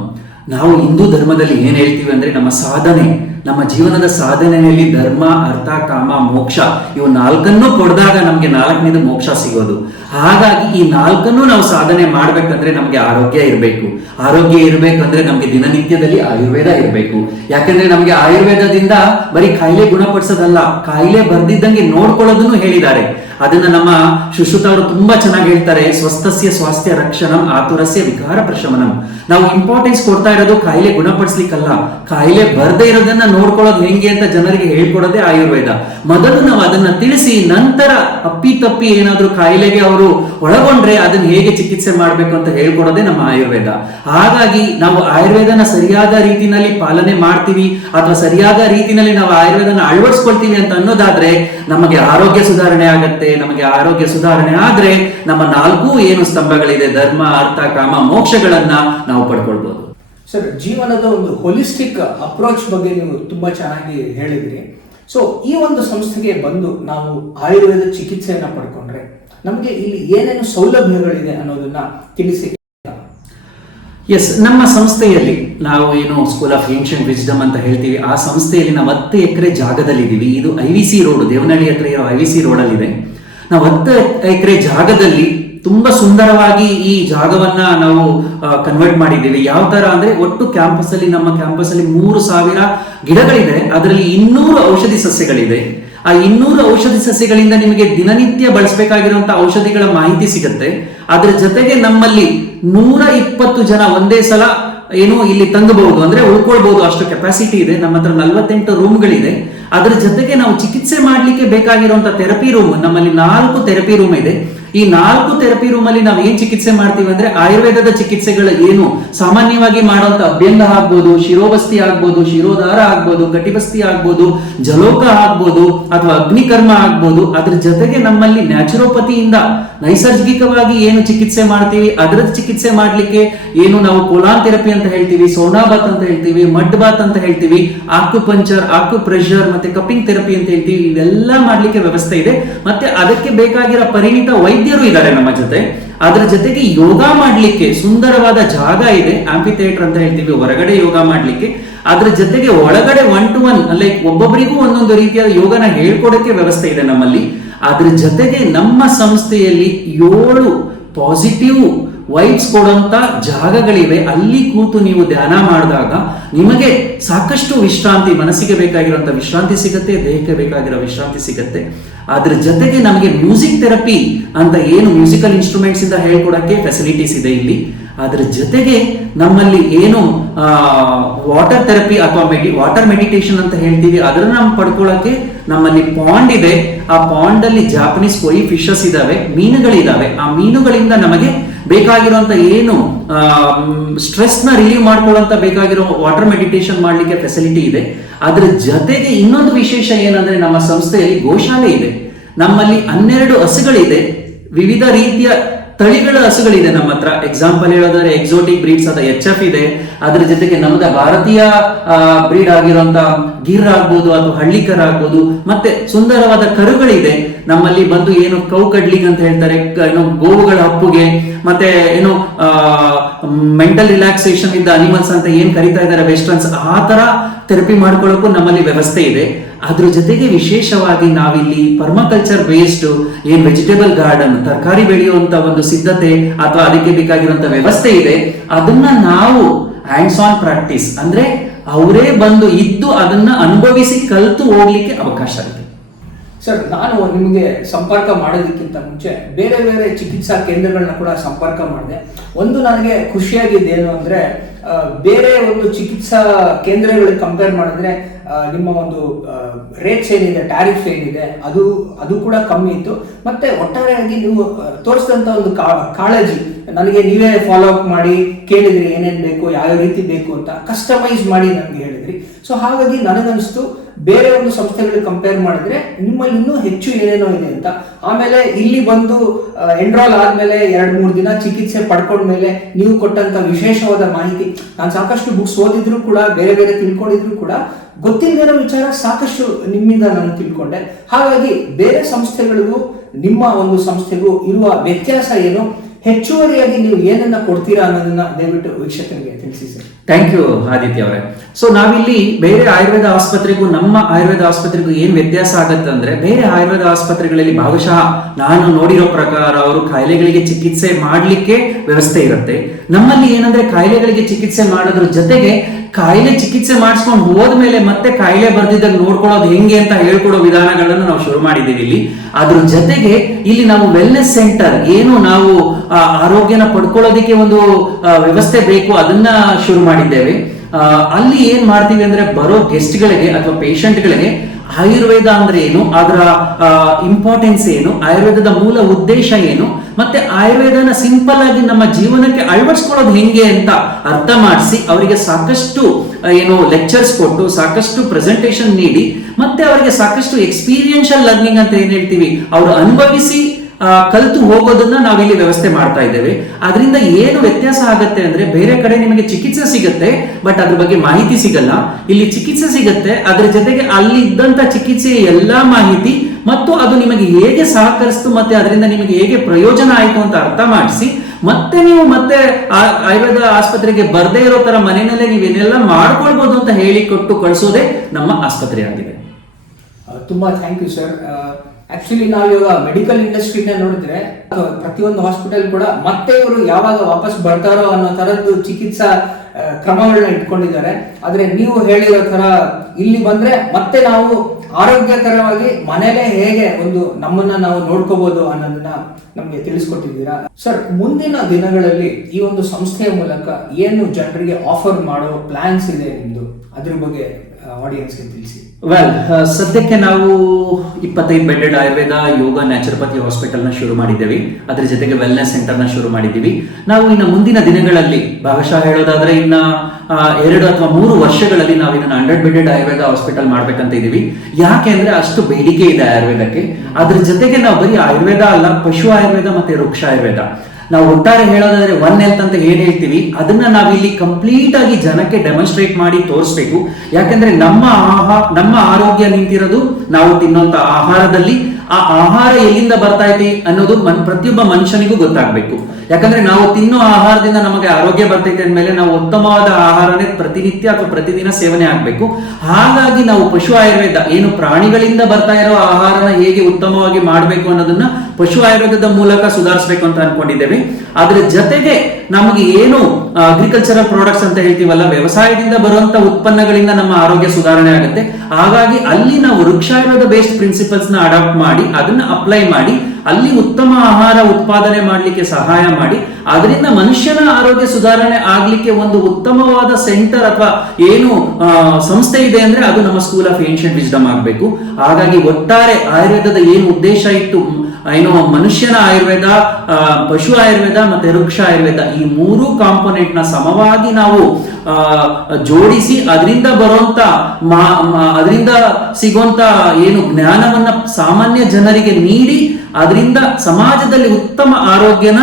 ನಾವು ಹಿಂದೂ ಧರ್ಮದಲ್ಲಿ ಏನ್ ಹೇಳ್ತೀವಿ ಅಂದ್ರೆ, ನಮ್ಮ ಸಾಧನೆ, ನಮ್ಮ ಜೀವನದ ಸಾಧನೆಯಲ್ಲಿ ಧರ್ಮ, ಅರ್ಥ, ಕಾಮ, ಮೋಕ್ಷ ಇವು 4 ಕೊಡ್ದಾಗ ನಮ್ಗೆ 4ನೇದು ಮೋಕ್ಷ ಸಿಗೋದು. ಹಾಗಾಗಿ ಈ 4 ನಾವು ಸಾಧನೆ ಮಾಡ್ಬೇಕಂದ್ರೆ ನಮ್ಗೆ ಆರೋಗ್ಯ ಇರಬೇಕು. ಆರೋಗ್ಯ ಇರಬೇಕಂದ್ರೆ ನಮ್ಗೆ ದಿನನಿತ್ಯದಲ್ಲಿ ಆಯುರ್ವೇದ ಇರಬೇಕು. ಯಾಕಂದ್ರೆ ನಮ್ಗೆ ಆಯುರ್ವೇದದಿಂದ ಬರೀ ಕಾಯಿಲೆ ಗುಣಪಡಿಸೋದಲ್ಲ, ಕಾಯಿಲೆ ಬರ್ದಿದ್ದಂಗೆ ನೋಡ್ಕೊಳ್ಳೋದನ್ನು ಹೇಳಿದ್ದಾರೆ. ಅದನ್ನ ನಮ್ಮ ಸುಶ್ರುತ ಅವರು ತುಂಬಾ ಚೆನ್ನಾಗಿ ಹೇಳ್ತಾರೆ. ಸ್ವಸ್ಥಸ್ಯ ಸ್ವಾಸ್ಥ್ಯ ರಕ್ಷಣಂ ಆತುರಸ್ಯ ವಿಕಾರ ಪ್ರಶಮನಂ. ನಾವು ಇಂಪಾರ್ಟೆನ್ಸ್ ಕೊಡ್ತಾ ಇರೋದು ಕಾಯಿಲೆ ಗುಣಪಡಿಸ್ಲಿಕ್ಕಲ್ಲ, ಕಾಯಿಲೆ ಬರ್ದೇ ಇರೋದನ್ನ ನೋಡ್ಕೊಳ್ಳೋದು ಹೆಂಗೆ ಅಂತ ಜನರಿಗೆ ಹೇಳ್ಕೊಡೋದೇ ಆಯುರ್ವೇದ. ಮೊದಲು ನಾವು ಅದನ್ನ ತಿಳಿಸಿ, ನಂತರ ಅಪ್ಪಿತಪ್ಪಿ ಏನಾದ್ರೂ ಕಾಯಿಲೆಗೆ ಅವರು ಒಳಗೊಂಡ್ರೆ ಅದನ್ನ ಹೇಗೆ ಚಿಕಿತ್ಸೆ ಮಾಡ್ಬೇಕು ಅಂತ ಹೇಳ್ಕೊಡೋದೇ ನಮ್ಮ ಆಯುರ್ವೇದ. ಹಾಗಾಗಿ ನಾವು ಆಯುರ್ವೇದನ ಸರಿಯಾದ ರೀತಿನಲ್ಲಿ ಪಾಲನೆ ಮಾಡ್ತೀವಿ, ಅಥವಾ ಸರಿಯಾದ ರೀತಿನಲ್ಲಿ ನಾವು ಆಯುರ್ವೇದನ ಅಳವಡಿಸ್ಕೊಳ್ತೀವಿ ಅಂತ ಅನ್ನೋದಾದ್ರೆ ನಮಗೆ ಆರೋಗ್ಯ ಸುಧಾರಣೆ ಆಗತ್ತೆ. ನಮಗೆ ಆರೋಗ್ಯ ಸುಧಾರಣೆ ಆದ್ರೆ ನಮ್ಮ 4 ಏನು ಸ್ತಂಭಗಳಿದೆ, ಧರ್ಮ, ಅರ್ಥ, ಕಾಮ, ಮೋಕ್ಷಗಳನ್ನ ನಾವು ಪಡ್ಕೊಳ್ಬಹುದು. ಸರ್, ಜೀವನದ ಒಂದು ಹೋಲಿಸ್ಟಿಕ್ ಅಪ್ರೋಚ್ ಬಗ್ಗೆ ನೀವು ತುಂಬಾ ಚೆನ್ನಾಗಿ ಹೇಳಿದ್ರಿ. ಸೊ ಈ ಒಂದು ಸಂಸ್ಥೆಗೆ ಬಂದು ನಾವು ಆಯುರ್ವೇದ ಚಿಕಿತ್ಸೆಯನ್ನ ಪಡ್ಕೊಂಡ್ರೆ ನಮಗೆ ಇಲ್ಲಿ ಏನೇನು ಸೌಲಭ್ಯಗಳಿದೆ ಅನ್ನೋದನ್ನ ತಿಳಿಸಿ. ಎಸ್, ನಮ್ಮ ಸಂಸ್ಥೆಯಲ್ಲಿ ನಾವು ಏನು ಸ್ಕೂಲ್ ಆಫ್ ಏನ್ಷಿಯಂಟ್ ವಿಸ್ಡಮ್ ಅಂತ ಹೇಳ್ತೀವಿ, ಆ ಸಂಸ್ಥೆಯಲ್ಲಿ ನಾವು 10 ಎಕರೆ ಜಾಗದಲ್ಲಿ ಇದ್ದೀವಿ. ಇದು IVC ರೋಡ್, ದೇವನಹಳ್ಳಿ ಹತ್ರ ಇರೋ IVC ರೋಡ್ ಅಲ್ಲಿ ಇದೆ. ನಾವು 10 ಎಕರೆ ಜಾಗದಲ್ಲಿ ತುಂಬಾ ಸುಂದರವಾಗಿ ಈ ಜಾಗವನ್ನ ನಾವು ಕನ್ವರ್ಟ್ ಮಾಡಿದ್ದೀವಿ. ಯಾವ ತರ ಅಂದ್ರೆ, ಒಟ್ಟು ಕ್ಯಾಂಪಸ್ ಅಲ್ಲಿ, ನಮ್ಮ ಕ್ಯಾಂಪಸ್ ಅಲ್ಲಿ 3000 ಗಿಡಗಳಿದೆ. ಅದರಲ್ಲಿ 200 ಔಷಧಿ ಸಸ್ಯಗಳಿದೆ. ಆ 200 ಔಷಧಿ ಸಸ್ಯಗಳಿಂದ ನಿಮಗೆ ದಿನನಿತ್ಯ ಬಳಸಬೇಕಾಗಿರುವಂತಹ ಔಷಧಿಗಳ ಮಾಹಿತಿ ಸಿಗುತ್ತೆ. ಅದರ ಜೊತೆಗೆ ನಮ್ಮಲ್ಲಿ 120 ಜನ ಒಂದೇ ಸಲ ಏನು ಇಲ್ಲಿ ತಂಗಬಹುದು, ಅಂದ್ರೆ ಉಳ್ಕೊಳ್ಬಹುದು, ಅಷ್ಟು ಕೆಪಾಸಿಟಿ ಇದೆ. ನಮ್ಮ ಹತ್ರ 48 ರೂಮ್ಗಳಿದೆ. ಅದರ ಜೊತೆಗೆ ನಾವು ಚಿಕಿತ್ಸೆ ಮಾಡ್ಲಿಕ್ಕೆ ಬೇಕಾಗಿರುವಂತಹ ಥೆರಪಿ ರೂಮ್, ನಮ್ಮಲ್ಲಿ 4 ಥೆರಪಿ ರೂಮ್ ಇದೆ. ಈ 4 ಥೆರಪಿ ರೂಮ್ ಅಲ್ಲಿ ನಾವು ಏನ್ ಚಿಕಿತ್ಸೆ ಮಾಡ್ತೀವಿ ಅಂದ್ರೆ, ಆಯುರ್ವೇದದ ಚಿಕಿತ್ಸೆಗಳು ಏನು ಸಾಮಾನ್ಯವಾಗಿ ಮಾಡುವಂತ ಅಭ್ಯಂಗ ಆಗ್ಬೋದು, ಶಿರೋಬಸ್ತಿ ಆಗ್ಬೋದು, ಶಿರೋಧಾರ ಆಗ್ಬೋದು, ಕಟಿಬಸ್ತಿ ಆಗ್ಬೋದು, ಜಲೋಕ ಆಗ್ಬೋದು, ಅಥವಾ ಅಗ್ನಿಕರ್ಮ ಆಗ್ಬೋದು. ಅದ್ರ ಜೊತೆಗೆ ನಮ್ಮಲ್ಲಿ ನ್ಯಾಚುರೋಪತಿಯಿಂದ ನೈಸರ್ಗಿಕವಾಗಿ ಏನು ಚಿಕಿತ್ಸೆ ಮಾಡ್ತೀವಿ ಅದರ ಚಿಕಿತ್ಸೆ ಮಾಡ್ಲಿಕ್ಕೆ ಏನು ನಾವು ಕೋಲಾನ್ ಥೆರಪಿ ಅಂತ ಹೇಳ್ತೀವಿ, ಸೋನಾಬಾತ್ ಅಂತ ಹೇಳ್ತೀವಿ, ಮಡ್ ಬಾತ್ ಅಂತ ಹೇಳ್ತೀವಿ, ಆಕ್ಯುಪಂಚರ್, ಆಕ್ಯುಪ್ರೆಷರ್ ಮತ್ತೆ ಕಪಿಂಗ್ ಥೆರಪಿ ಅಂತ ಹೇಳ್ತೀವಿ. ಇವೆಲ್ಲ ಮಾಡ್ಲಿಕ್ಕೆ ವ್ಯವಸ್ಥೆ ಇದೆ. ಮತ್ತೆ ಅದಕ್ಕೆ ಬೇಕಾಗಿರೋ ಪರಿಣಿತ ವೈದ್ಯರು ಇದ್ದಾರೆ ನಮ್ಮ ಜೊತೆ. ಅದರ ಜೊತೆಗೆ ಯೋಗ ಮಾಡ್ಲಿಕ್ಕೆ ಸುಂದರವಾದ ಜಾಗ ಇದೆ, ಆಂಫಿ ಥಿಯೇಟರ್ ಅಂತ ಹೇಳ್ತೀವಿ, ಹೊರಗಡೆ ಯೋಗ ಮಾಡ್ಲಿಕ್ಕೆ. ಅದ್ರ ಜೊತೆಗೆ ಒಳಗಡೆ 1 to 1 ಲೈಕ್ ಒಬ್ಬೊಬ್ಬರಿಗೂ ಒಂದೊಂದು ರೀತಿಯಾದ ಯೋಗನ ಹೇಳ್ಕೊಡಕ್ಕೆ ವ್ಯವಸ್ಥೆ ಇದೆ ನಮ್ಮಲ್ಲಿ. ಅದ್ರ ಜೊತೆಗೆ ನಮ್ಮ ಸಂಸ್ಥೆಯಲ್ಲಿ 7 ಪಾಸಿಟಿವ್ ವೈಬ್ಸ್ ಕೊಡುವಂತ ಜಾಗಗಳಿವೆ. ಅಲ್ಲಿ ಕೂತು ನೀವು ಧ್ಯಾನ ಮಾಡಿದಾಗ ನಿಮಗೆ ಸಾಕಷ್ಟು ವಿಶ್ರಾಂತಿ, ಮನಸ್ಸಿಗೆ ಬೇಕಾಗಿರುವಂತ ವಿಶ್ರಾಂತಿ ಸಿಗುತ್ತೆ, ದೇಹಕ್ಕೆ ಬೇಕಾಗಿರೋ ವಿಶ್ರಾಂತಿ ಸಿಗುತ್ತೆ. ಅದ್ರ ಜೊತೆಗೆ ನಮಗೆ ಮ್ಯೂಸಿಕ್ ಥೆರಪಿ ಅಂತ ಏನು ಮ್ಯೂಸಿಕಲ್ ಇನ್ಸ್ಟ್ರೂಮೆಂಟ್ಸ್ ಇಂದ ಹೇಳ್ಕೊಡಕ್ಕೆ ಫೆಸಿಲಿಟೀಸ್ ಇದೆ ಇಲ್ಲಿ. ಅದ್ರ ಜೊತೆಗೆ ನಮ್ಮಲ್ಲಿ ಏನು ವಾಟರ್ ಥೆರಪಿ ಅಥವಾ ವಾಟರ್ ಮೆಡಿಟೇಷನ್ ಅಂತ ಹೇಳ್ತೀವಿ, ಅದನ್ನ ನಾವು ಪಡ್ಕೊಳ್ಳಕ್ಕೆ ನಮ್ಮಲ್ಲಿ ಪಾಂಡ್ ಇದೆ. ಆ ಪಾಂಡ್ ಅಲ್ಲಿ ಜಾಪನೀಸ್ ಕೊಯಿ ಫಿಶಸ್ ಇದಾವೆ, ಮೀನುಗಳಿದಾವೆ. ಆ ಮೀನುಗಳಿಂದ ನಮಗೆ ಬೇಕಾಗಿರುವಂತ ಏನು ಸ್ಟ್ರೆಸ್ ನ ರಿಲೀವ್ ಮಾಡ್ಕೊಳ್ಳುವಂತ ಬೇಕಾಗಿರೋ ವಾಟರ್ ಮೆಡಿಟೇಷನ್ ಮಾಡ್ಲಿಕ್ಕೆ ಫೆಸಿಲಿಟಿ ಇದೆ. ಅದ್ರ ಜೊತೆಗೆ ಇನ್ನೊಂದು ವಿಶೇಷ ಏನಂದ್ರೆ, ನಮ್ಮ ಸಂಸ್ಥೆಯಲ್ಲಿ ಗೋಶಾಲೆ ಇದೆ. ನಮ್ಮಲ್ಲಿ 12 ಹಸುಗಳಿದೆ, ವಿವಿಧ ರೀತಿಯ ತಳಿಗಳ ಹಸುಗಳಿದೆ ನಮ್ಮ ಹತ್ರ. ಎಕ್ಸಾಂಪಲ್ ಹೇಳೋದಾದ್ರೆ ಎಕ್ಸೋಟಿಕ್ ಬ್ರೀಡ್ಸ್ ಆದ HF ಇದೆ. ಅದ್ರ ಜೊತೆಗೆ ನಮ್ಮದ ಭಾರತೀಯ ಬ್ರೀಡ್ ಆಗಿರುವಂತ ಗಿರ್ ಆಗ್ಬೋದು ಅಥವಾ ಹಳ್ಳಿಕರ ಆಗ್ಬೋದು. ಮತ್ತೆ ಸುಂದರವಾದ ಕರುಗಳಿದೆ ನಮ್ಮಲ್ಲಿ. ಬಂದು ಏನು ಕೌ ಕಡ್ಲಿಂಗ್ ಅಂತ ಹೇಳ್ತಾರೆ, ಏನು ಗೋವುಗಳ ಹಪ್ಪುಗೆ, ಮತ್ತೆ ಏನು ಮೆಂಟಲ್ ರಿಲ್ಯಾಕ್ಸೇಷನ್ ವಿತ್ ಅನಿಮಲ್ಸ್ ಅಂತ ಏನ್ ಕರಿತಾ ಇದ್ದಾರೆ ವೆಸ್ಟರ್ನ್ಸ್, ಆ ತರ ಥೆರಪಿ ಮಾಡ್ಕೊಳ್ಳೋಕ್ಕೂ ನಮ್ಮಲ್ಲಿ ವ್ಯವಸ್ಥೆ ಇದೆ. ಅದ್ರ ಜೊತೆಗೆ ವಿಶೇಷವಾಗಿ ನಾವಿಲ್ಲಿ ಪರ್ಮಾಕಲ್ಚರ್ ಬೇಸ್ಡ್ ಏನ್ ವೆಜಿಟೇಬಲ್ ಗಾರ್ಡನ್, ತರಕಾರಿ ಬೆಳೆಯುವಂತ ಒಂದು ಸಿದ್ಧತೆ ಅಥವಾ ಅದಕ್ಕೆ ಬೇಕಾಗಿರುವಂತ ವ್ಯವಸ್ಥೆ ಇದೆ. ಅದನ್ನ ನಾವು ಹ್ಯಾಂಡ್ಸ್ ಆನ್ ಪ್ರಾಕ್ಟೀಸ್ ಅಂದ್ರೆ ಅವರೇ ಬಂದು ಇದ್ದು ಅದನ್ನ ಅನುಭವಿಸಿ ಕಲಿತು ಹೋಗ್ಲಿಕ್ಕೆ ಅವಕಾಶ ಇದೆ. ಸರ್, ನಾನು ನಿಮಗೆ ಸಂಪರ್ಕ ಮಾಡೋದಕ್ಕಿಂತ ಮುಂಚೆ ಬೇರೆ ಬೇರೆ ಚಿಕಿತ್ಸಾ ಕೇಂದ್ರಗಳನ್ನ ಕೂಡ ಸಂಪರ್ಕ ಮಾಡಿದೆ. ಒಂದು ನನಗೆ ಖುಷಿಯಾಗಿದ್ದು ಏನು ಅಂದ್ರೆ, ಬೇರೆ ಒಂದು ಚಿಕಿತ್ಸಾ ಕೇಂದ್ರಗಳಿಗೆ ಕಂಪೇರ್ ಮಾಡಿದ್ರೆ ನಿಮ್ಮ ಒಂದು ರೇಟ್ಸ್ ಏನಿದೆ, ಟ್ಯಾರಿಫ್ ಏನಿದೆ, ಅದು ಕೂಡ ಕಮ್ಮಿ ಇತ್ತು. ಮತ್ತೆ ಒಟ್ಟಾರೆಯಾಗಿ ನೀವು ತೋರಿಸಿದಂತ ಒಂದು ಕಾಳಜಿ, ನನಗೆ ನೀವೇ ಫಾಲೋ ಅಪ್ ಮಾಡಿ ಕೇಳಿದ್ರಿ ಏನೇನು ಬೇಕು, ಯಾವ ರೀತಿ ಬೇಕು ಅಂತ ಕಸ್ಟಮೈಸ್ ಮಾಡಿ ನನಗೆ ಹೇಳಿದ್ರಿ. ಸೊ ಹಾಗಾಗಿ ನನಗನ್ನಿಸ್ತು ಬೇರೆ ಒಂದು ಸಂಸ್ಥೆಗಳಿಗೆ ಕಂಪೇರ್ ಮಾಡಿದ್ರೆ ನಿಮ್ಮಲ್ಲಿ ಇನ್ನೂ ಹೆಚ್ಚು ಏನೇನೋ ಇದೆ ಅಂತ. ಆಮೇಲೆ ಇಲ್ಲಿ ಬಂದು ಎನ್ರೋಲ್ ಆದ್ಮೇಲೆ 2-3 ದಿನ ಚಿಕಿತ್ಸೆ ಪಡ್ಕೊಂಡ್ಮೇಲೆ ನೀವು ಕೊಟ್ಟಂತ ವಿಶೇಷವಾದ ಮಾಹಿತಿ, ನಾನು ಸಾಕಷ್ಟು ಬುಕ್ಸ್ ಓದಿದ್ರು ಕೂಡ, ಬೇರೆ ಬೇರೆ ತಿಳ್ಕೊಂಡಿದ್ರು ಕೂಡ ಗೊತ್ತಿಲ್ಲದಿರೋ ವಿಚಾರ ಸಾಕಷ್ಟು ನಿಮ್ಮಿಂದ ನಾನು ತಿಳ್ಕೊಂಡೆ. ಹಾಗಾಗಿ ಬೇರೆ ಸಂಸ್ಥೆಗಳಿಗೂ ನಿಮ್ಮ ಒಂದು ಸಂಸ್ಥೆಗೂ ಇರುವ ವ್ಯತ್ಯಾಸ ಏನು, ಹೆಚ್ಚುವರಿಯಾಗಿ ನೀವು ಏನನ್ನ ಕೊಡ್ತೀರಾ ಅನ್ನೋದನ್ನ ದಯವಿಟ್ಟು ವೀಕ್ಷಕರಿಗೆ ತಿಳಿಸಿ ಸರ್. ಥ್ಯಾಂಕ್ ಯು ಆದಿತ್ಯ ಅವರೇ. ಸೊ ನಾವಿಲ್ಲಿ ಬೇರೆ ಆಯುರ್ವೇದ ಆಸ್ಪತ್ರೆಗೂ ನಮ್ಮ ಆಯುರ್ವೇದ ಆಸ್ಪತ್ರೆಗೂ ಏನ್ ವ್ಯತ್ಯಾಸ ಆಗತ್ತೆ ಅಂದ್ರೆ, ಬೇರೆ ಆಯುರ್ವೇದ ಆಸ್ಪತ್ರೆಗಳಲ್ಲಿ ಭಾಗಶಃ ನಾನು ನೋಡಿರೋ ಪ್ರಕಾರ ಅವರು ಕಾಯಿಲೆಗಳಿಗೆ ಚಿಕಿತ್ಸೆ ಮಾಡ್ಲಿಕ್ಕೆ ವ್ಯವಸ್ಥೆ ಇರುತ್ತೆ. ನಮ್ಮಲ್ಲಿ ಏನಂದ್ರೆ ಕಾಯಿಲೆಗಳಿಗೆ ಚಿಕಿತ್ಸೆ ಮಾಡೋದ್ರ ಜೊತೆಗೆ ಕಾಯಿಲೆ ಚಿಕಿತ್ಸೆ ಮಾಡಿಸ್ಕೊಂಡು ಹೋದ್ಮೇಲೆ ಮತ್ತೆ ಕಾಯಿಲೆ ಬರ್ದಿದ್ದಾಗ ನೋಡ್ಕೊಳ್ಳೋದು ಹೆಂಗೆ ಅಂತ ಹೇಳ್ಕೊಡೋ ವಿಧಾನಗಳನ್ನು ನಾವು ಶುರು ಮಾಡಿದ್ದೀವಿ ಇಲ್ಲಿ. ಅದ್ರ ಜೊತೆಗೆ ಇಲ್ಲಿ ನಾವು ವೆಲ್ನೆಸ್ ಸೆಂಟರ್, ಏನು ನಾವು ಆರೋಗ್ಯನ ಪಡ್ಕೊಳ್ಳೋದಕ್ಕೆ ಒಂದು ವ್ಯವಸ್ಥೆ ಬೇಕು ಅದನ್ನ ಶುರು ಮಾಡಿದ್ದೇವೆ. ಅಲ್ಲಿ ಏನ್ ಮಾಡ್ತೀವಿ ಅಂದ್ರೆ, ಬರೋ ಗೆಸ್ಟ್ಗಳಿಗೆ ಅಥವಾ ಪೇಷಂಟ್ಗಳಿಗೆ ಆಯುರ್ವೇದ ಅಂದ್ರೆ ಏನು, ಅದರ ಇಂಪಾರ್ಟೆನ್ಸ್ ಏನು, ಆಯುರ್ವೇದದ ಮೂಲ ಉದ್ದೇಶ ಏನು, ಮತ್ತೆ ಆಯುರ್ವೇದನ ಸಿಂಪಲ್ ಆಗಿ ನಮ್ಮ ಜೀವನಕ್ಕೆ ಅಳವಡಿಸ್ಕೊಳ್ಳೋದು ಹೆಂಗೆ ಅಂತ ಅರ್ಥ ಮಾಡಿಸಿ ಅವರಿಗೆ ಸಾಕಷ್ಟು ಲೆಕ್ಚರ್ಸ್ ಕೊಟ್ಟು, ಸಾಕಷ್ಟು ಪ್ರೆಸೆಂಟೇಶನ್ ನೀಡಿ, ಮತ್ತೆ ಅವರಿಗೆ ಸಾಕಷ್ಟು ಎಕ್ಸ್ಪೀರಿಯನ್ಷಿಯಲ್ ಲರ್ನಿಂಗ್ ಅಂತ ಏನ್ ಹೇಳ್ತೀವಿ, ಅವರು ಅನುಭವಿಸಿ ಕಲಿತು ಹೋಗೋದನ್ನ ನಾವಿಲ್ಲಿ ವ್ಯವಸ್ಥೆ ಮಾಡ್ತಾ ಇದ್ದೇವೆ. ಅದರಿಂದ ಏನು ವ್ಯತ್ಯಾಸ ಆಗತ್ತೆ ಅಂದ್ರೆ, ಬೇರೆ ಕಡೆ ನಿಮಗೆ ಚಿಕಿತ್ಸೆ ಸಿಗುತ್ತೆ ಬಟ್ ಅದ್ರ ಬಗ್ಗೆ ಮಾಹಿತಿ ಸಿಗಲ್ಲ. ಇಲ್ಲಿ ಚಿಕಿತ್ಸೆ ಸಿಗುತ್ತೆ, ಅದ್ರ ಜೊತೆಗೆ ಅಲ್ಲಿ ಇದ್ದಂತ ಚಿಕಿತ್ಸೆಯ ಎಲ್ಲಾ ಮಾಹಿತಿ ಮತ್ತು ಅದು ನಿಮಗೆ ಹೇಗೆ ಸಹಕರಿಸ್ತು ಮತ್ತೆ ಅದರಿಂದ ನಿಮಗೆ ಹೇಗೆ ಪ್ರಯೋಜನ ಆಯಿತು ಅಂತ ಅರ್ಥ ಮಾಡಿಸಿ, ಮತ್ತೆ ನೀವು ಮತ್ತೆ ಆಯುರ್ವೇದ ಆಸ್ಪತ್ರೆಗೆ ಬರ್ದೇ ಇರೋ ತರ ಮನೆಯಲ್ಲೇ ನೀವೇನೆಲ್ಲ ಮಾಡ್ಕೊಳ್ಬಹುದು ಅಂತ ಹೇಳಿ ಕೊಟ್ಟು ಕಳಿಸೋದೇ ನಮ್ಮ ಆಸ್ಪತ್ರೆ ಆಗಿದೆ. ತುಂಬಾ ಥ್ಯಾಂಕ್ ಯು ಸರ್. ಆಕ್ಚುಲಿ ನಾವು ಇವಾಗ ಮೆಡಿಕಲ್ ಇಂಡಸ್ಟ್ರಿನ ನೋಡಿದ್ರೆ ಪ್ರತಿಯೊಂದು ಹಾಸ್ಪಿಟಲ್ ಕೂಡ ಮತ್ತೆ ಇವರು ಯಾವಾಗ ವಾಪಸ್ ಬರ್ತಾರೋ ಅನ್ನೋ ತರದ್ದು ಚಿಕಿತ್ಸಾ ಕ್ರಮಗಳನ್ನ ಇಟ್ಕೊಂಡಿದ್ದಾರೆ. ಆದ್ರೆ ನೀವು ಹೇಳಿರೋ ತರ ಇಲ್ಲಿ ಬಂದ್ರೆ ಮತ್ತೆ ನಾವು ಆರೋಗ್ಯಕರವಾಗಿ ಮನೇಲೆ ಹೇಗೆ ಒಂದು ನಮ್ಮನ್ನ ನಾವು ನೋಡ್ಕೋಬಹುದು ಅನ್ನೋದನ್ನ ನಮ್ಗೆ ತಿಳಿಸ್ಕೊಟ್ಟಿದ್ದೀರಾ ಸರ್. ಮುಂದಿನ ದಿನಗಳಲ್ಲಿ ಈ ಒಂದು ಸಂಸ್ಥೆಯ ಮೂಲಕ ಏನು ಜನರಿಗೆ ಆಫರ್ ಮಾಡೋ ಪ್ಲಾನ್ಸ್ ಇದೆ ನಿಮ್ದು, ಅದ್ರ ಬಗ್ಗೆ ಆಡಿಯನ್ಸ್ಗೆ ತಿಳಿಸಿ. ವೆಲ್, ಸದ್ಯಕ್ಕೆ ನಾವು 25 bedded Ayurveda yoga naturopathy hospital ನ ಶುರು ಮಾಡಿದ್ದೇವೆ. ಅದ್ರ ಜೊತೆಗೆ ವೆಲ್ನೆಸ್ ಸೆಂಟರ್ ನ ಶುರು ಮಾಡಿದ್ದೀವಿ. ನಾವು ಇನ್ನು ಮುಂದಿನ ದಿನಗಳಲ್ಲಿ ಭಾಗಶಃ ಹೇಳೋದಾದ್ರೆ ಇನ್ನ 2 ಅಥವಾ 3 ವರ್ಷಗಳಲ್ಲಿ ನಾವು ಇದನ್ನ 100 ಬೆಡ್ಡೆಡ್ ಆಯುರ್ವೇದ ಹಾಸ್ಪಿಟಲ್ ಮಾಡ್ಬೇಕಂತ ಇದೀವಿ. ಯಾಕೆ ಅಂದ್ರೆ ಅಷ್ಟು ಬೇಡಿಕೆ ಇದೆ ಆಯುರ್ವೇದಕ್ಕೆ. ಅದ್ರ ಜೊತೆಗೆ ನಾವು ಬರೀ ಆಯುರ್ವೇದ ಅಲ್ಲ, ಪಶು ಆಯುರ್ವೇದ ಮತ್ತೆ ವೃಕ್ಷ ಆಯುರ್ವೇದ, ನಾವು ಒಟ್ಟಾರೆ ಹೇಳೋದಾದ್ರೆ ಒನ್ ಹೆಲ್ತ್ ಅಂತ ಏನ್ ಹೇಳ್ತೀವಿ ಅದನ್ನ ನಾವು ಇಲ್ಲಿ ಕಂಪ್ಲೀಟ್ ಆಗಿ ಜನಕ್ಕೆ ಡೆಮಾನ್ಸ್ಟ್ರೇಟ್ ಮಾಡಿ ತೋರಿಸ್ಬೇಕು. ಯಾಕಂದ್ರೆ ನಮ್ಮ ಆರೋಗ್ಯ ನಿಂತಿರೋದು ನಾವು ತಿನ್ನೋಂತ ಆಹಾರದಲ್ಲಿ. ಆ ಆಹಾರ ಎಲ್ಲಿಂದ ಬರ್ತಾ ಇದೆ ಅನ್ನೋದು ಪ್ರತಿಯೊಬ್ಬ ಮನುಷ್ಯನಿಗೂ ಗೊತ್ತಾಗ್ಬೇಕು. ಯಾಕಂದ್ರೆ ನಾವು ತಿನ್ನೋ ಆಹಾರದಿಂದ ನಮಗೆ ಆರೋಗ್ಯ ಬರ್ತೈತೆ ಅಂದ್ಮೇಲೆ ನಾವು ಉತ್ತಮವಾದ ಆಹಾರನೇ ಪ್ರತಿನಿತ್ಯ ಅಥವಾ ಪ್ರತಿದಿನ ಸೇವನೆ ಆಗ್ಬೇಕು. ಹಾಗಾಗಿ ನಾವು ಪಶು ಆಯುರ್ವೇದ, ಏನು ಪ್ರಾಣಿಗಳಿಂದ ಬರ್ತಾ ಇರೋ ಆಹಾರನ ಹೇಗೆ ಉತ್ತಮವಾಗಿ ಮಾಡಬೇಕು ಅನ್ನೋದನ್ನ ಪಶು ಆಯುರ್ವೇದದ ಮೂಲಕ ಸುಧಾರಿಸಬೇಕು ಅಂತ ಅನ್ಕೊಂಡಿದ್ದೇವೆ. ಅದ್ರ ಜೊತೆಗೆ ನಮಗೆ ಏನು ಅಗ್ರಿಕಲ್ಚರಲ್ ಪ್ರಾಡಕ್ಟ್ಸ್ ಅಂತ ಹೇಳ್ತೀವಲ್ಲ, ವ್ಯವಸಾಯದಿಂದ ಬರುವಂತ ಉತ್ಪನ್ನಗಳಿಂದ ನಮ್ಮ ಆರೋಗ್ಯ ಸುಧಾರಣೆ ಆಗುತ್ತೆ. ಹಾಗಾಗಿ ಅಲ್ಲಿ ನಾವು ವೃಕ್ಷಾಯುರ್ವೇದ ಬೇಸ್ಡ್ ಪ್ರಿನ್ಸಿಪಲ್ಸ್ ನ ಅಡಾಪ್ಟ್ ಮಾಡಿ ಅದನ್ನ ಅಪ್ಲೈ ಮಾಡಿ ಅಲ್ಲಿ ಉತ್ತಮ ಆಹಾರ ಉತ್ಪಾದನೆ ಮಾಡಲಿಕ್ಕೆ ಸಹಾಯ ಮಾಡಿ ಅದರಿಂದ ಮನುಷ್ಯನ ಆರೋಗ್ಯ ಸುಧಾರಣೆ ಆಗ್ಲಿಕ್ಕೆ ಒಂದು ಉತ್ತಮವಾದ ಸೆಂಟರ್ ಅಥವಾ ಏನು ಸಂಸ್ಥೆ ಇದೆ ಅಂದ್ರೆ ಅದು ನಮ್ಮ ಸ್ಕೂಲ್ ಆಫ್ ಏನ್ಷಿಯಂಟ್ ವಿಸ್ಡಮ್ ಆಗಬೇಕು. ಹಾಗಾಗಿ ಒಟ್ಟಾರೆ ಆಯುರ್ವೇದದ ಏನು ಉದ್ದೇಶ ಇತ್ತು, ಏನು ಮನುಷ್ಯನ ಆಯುರ್ವೇದ, ಪಶು ಆಯುರ್ವೇದ ಮತ್ತೆ ವೃಕ್ಷ ಆಯುರ್ವೇದ, ಈ 3 ಕಾಂಪೊನೆಂಟ್ ನ ಸಮವಾಗಿ ನಾವು ಜೋಡಿಸಿ ಅದರಿಂದ ಬರುವಂತ ಅದರಿಂದ ಸಿಗುವಂತ ಏನು ಜ್ಞಾನವನ್ನ ಸಾಮಾನ್ಯ ಜನರಿಗೆ ನೀಡಿ ಅದರಿಂದ ಸಮಾಜದಲ್ಲಿ ಉತ್ತಮ ಆರೋಗ್ಯನ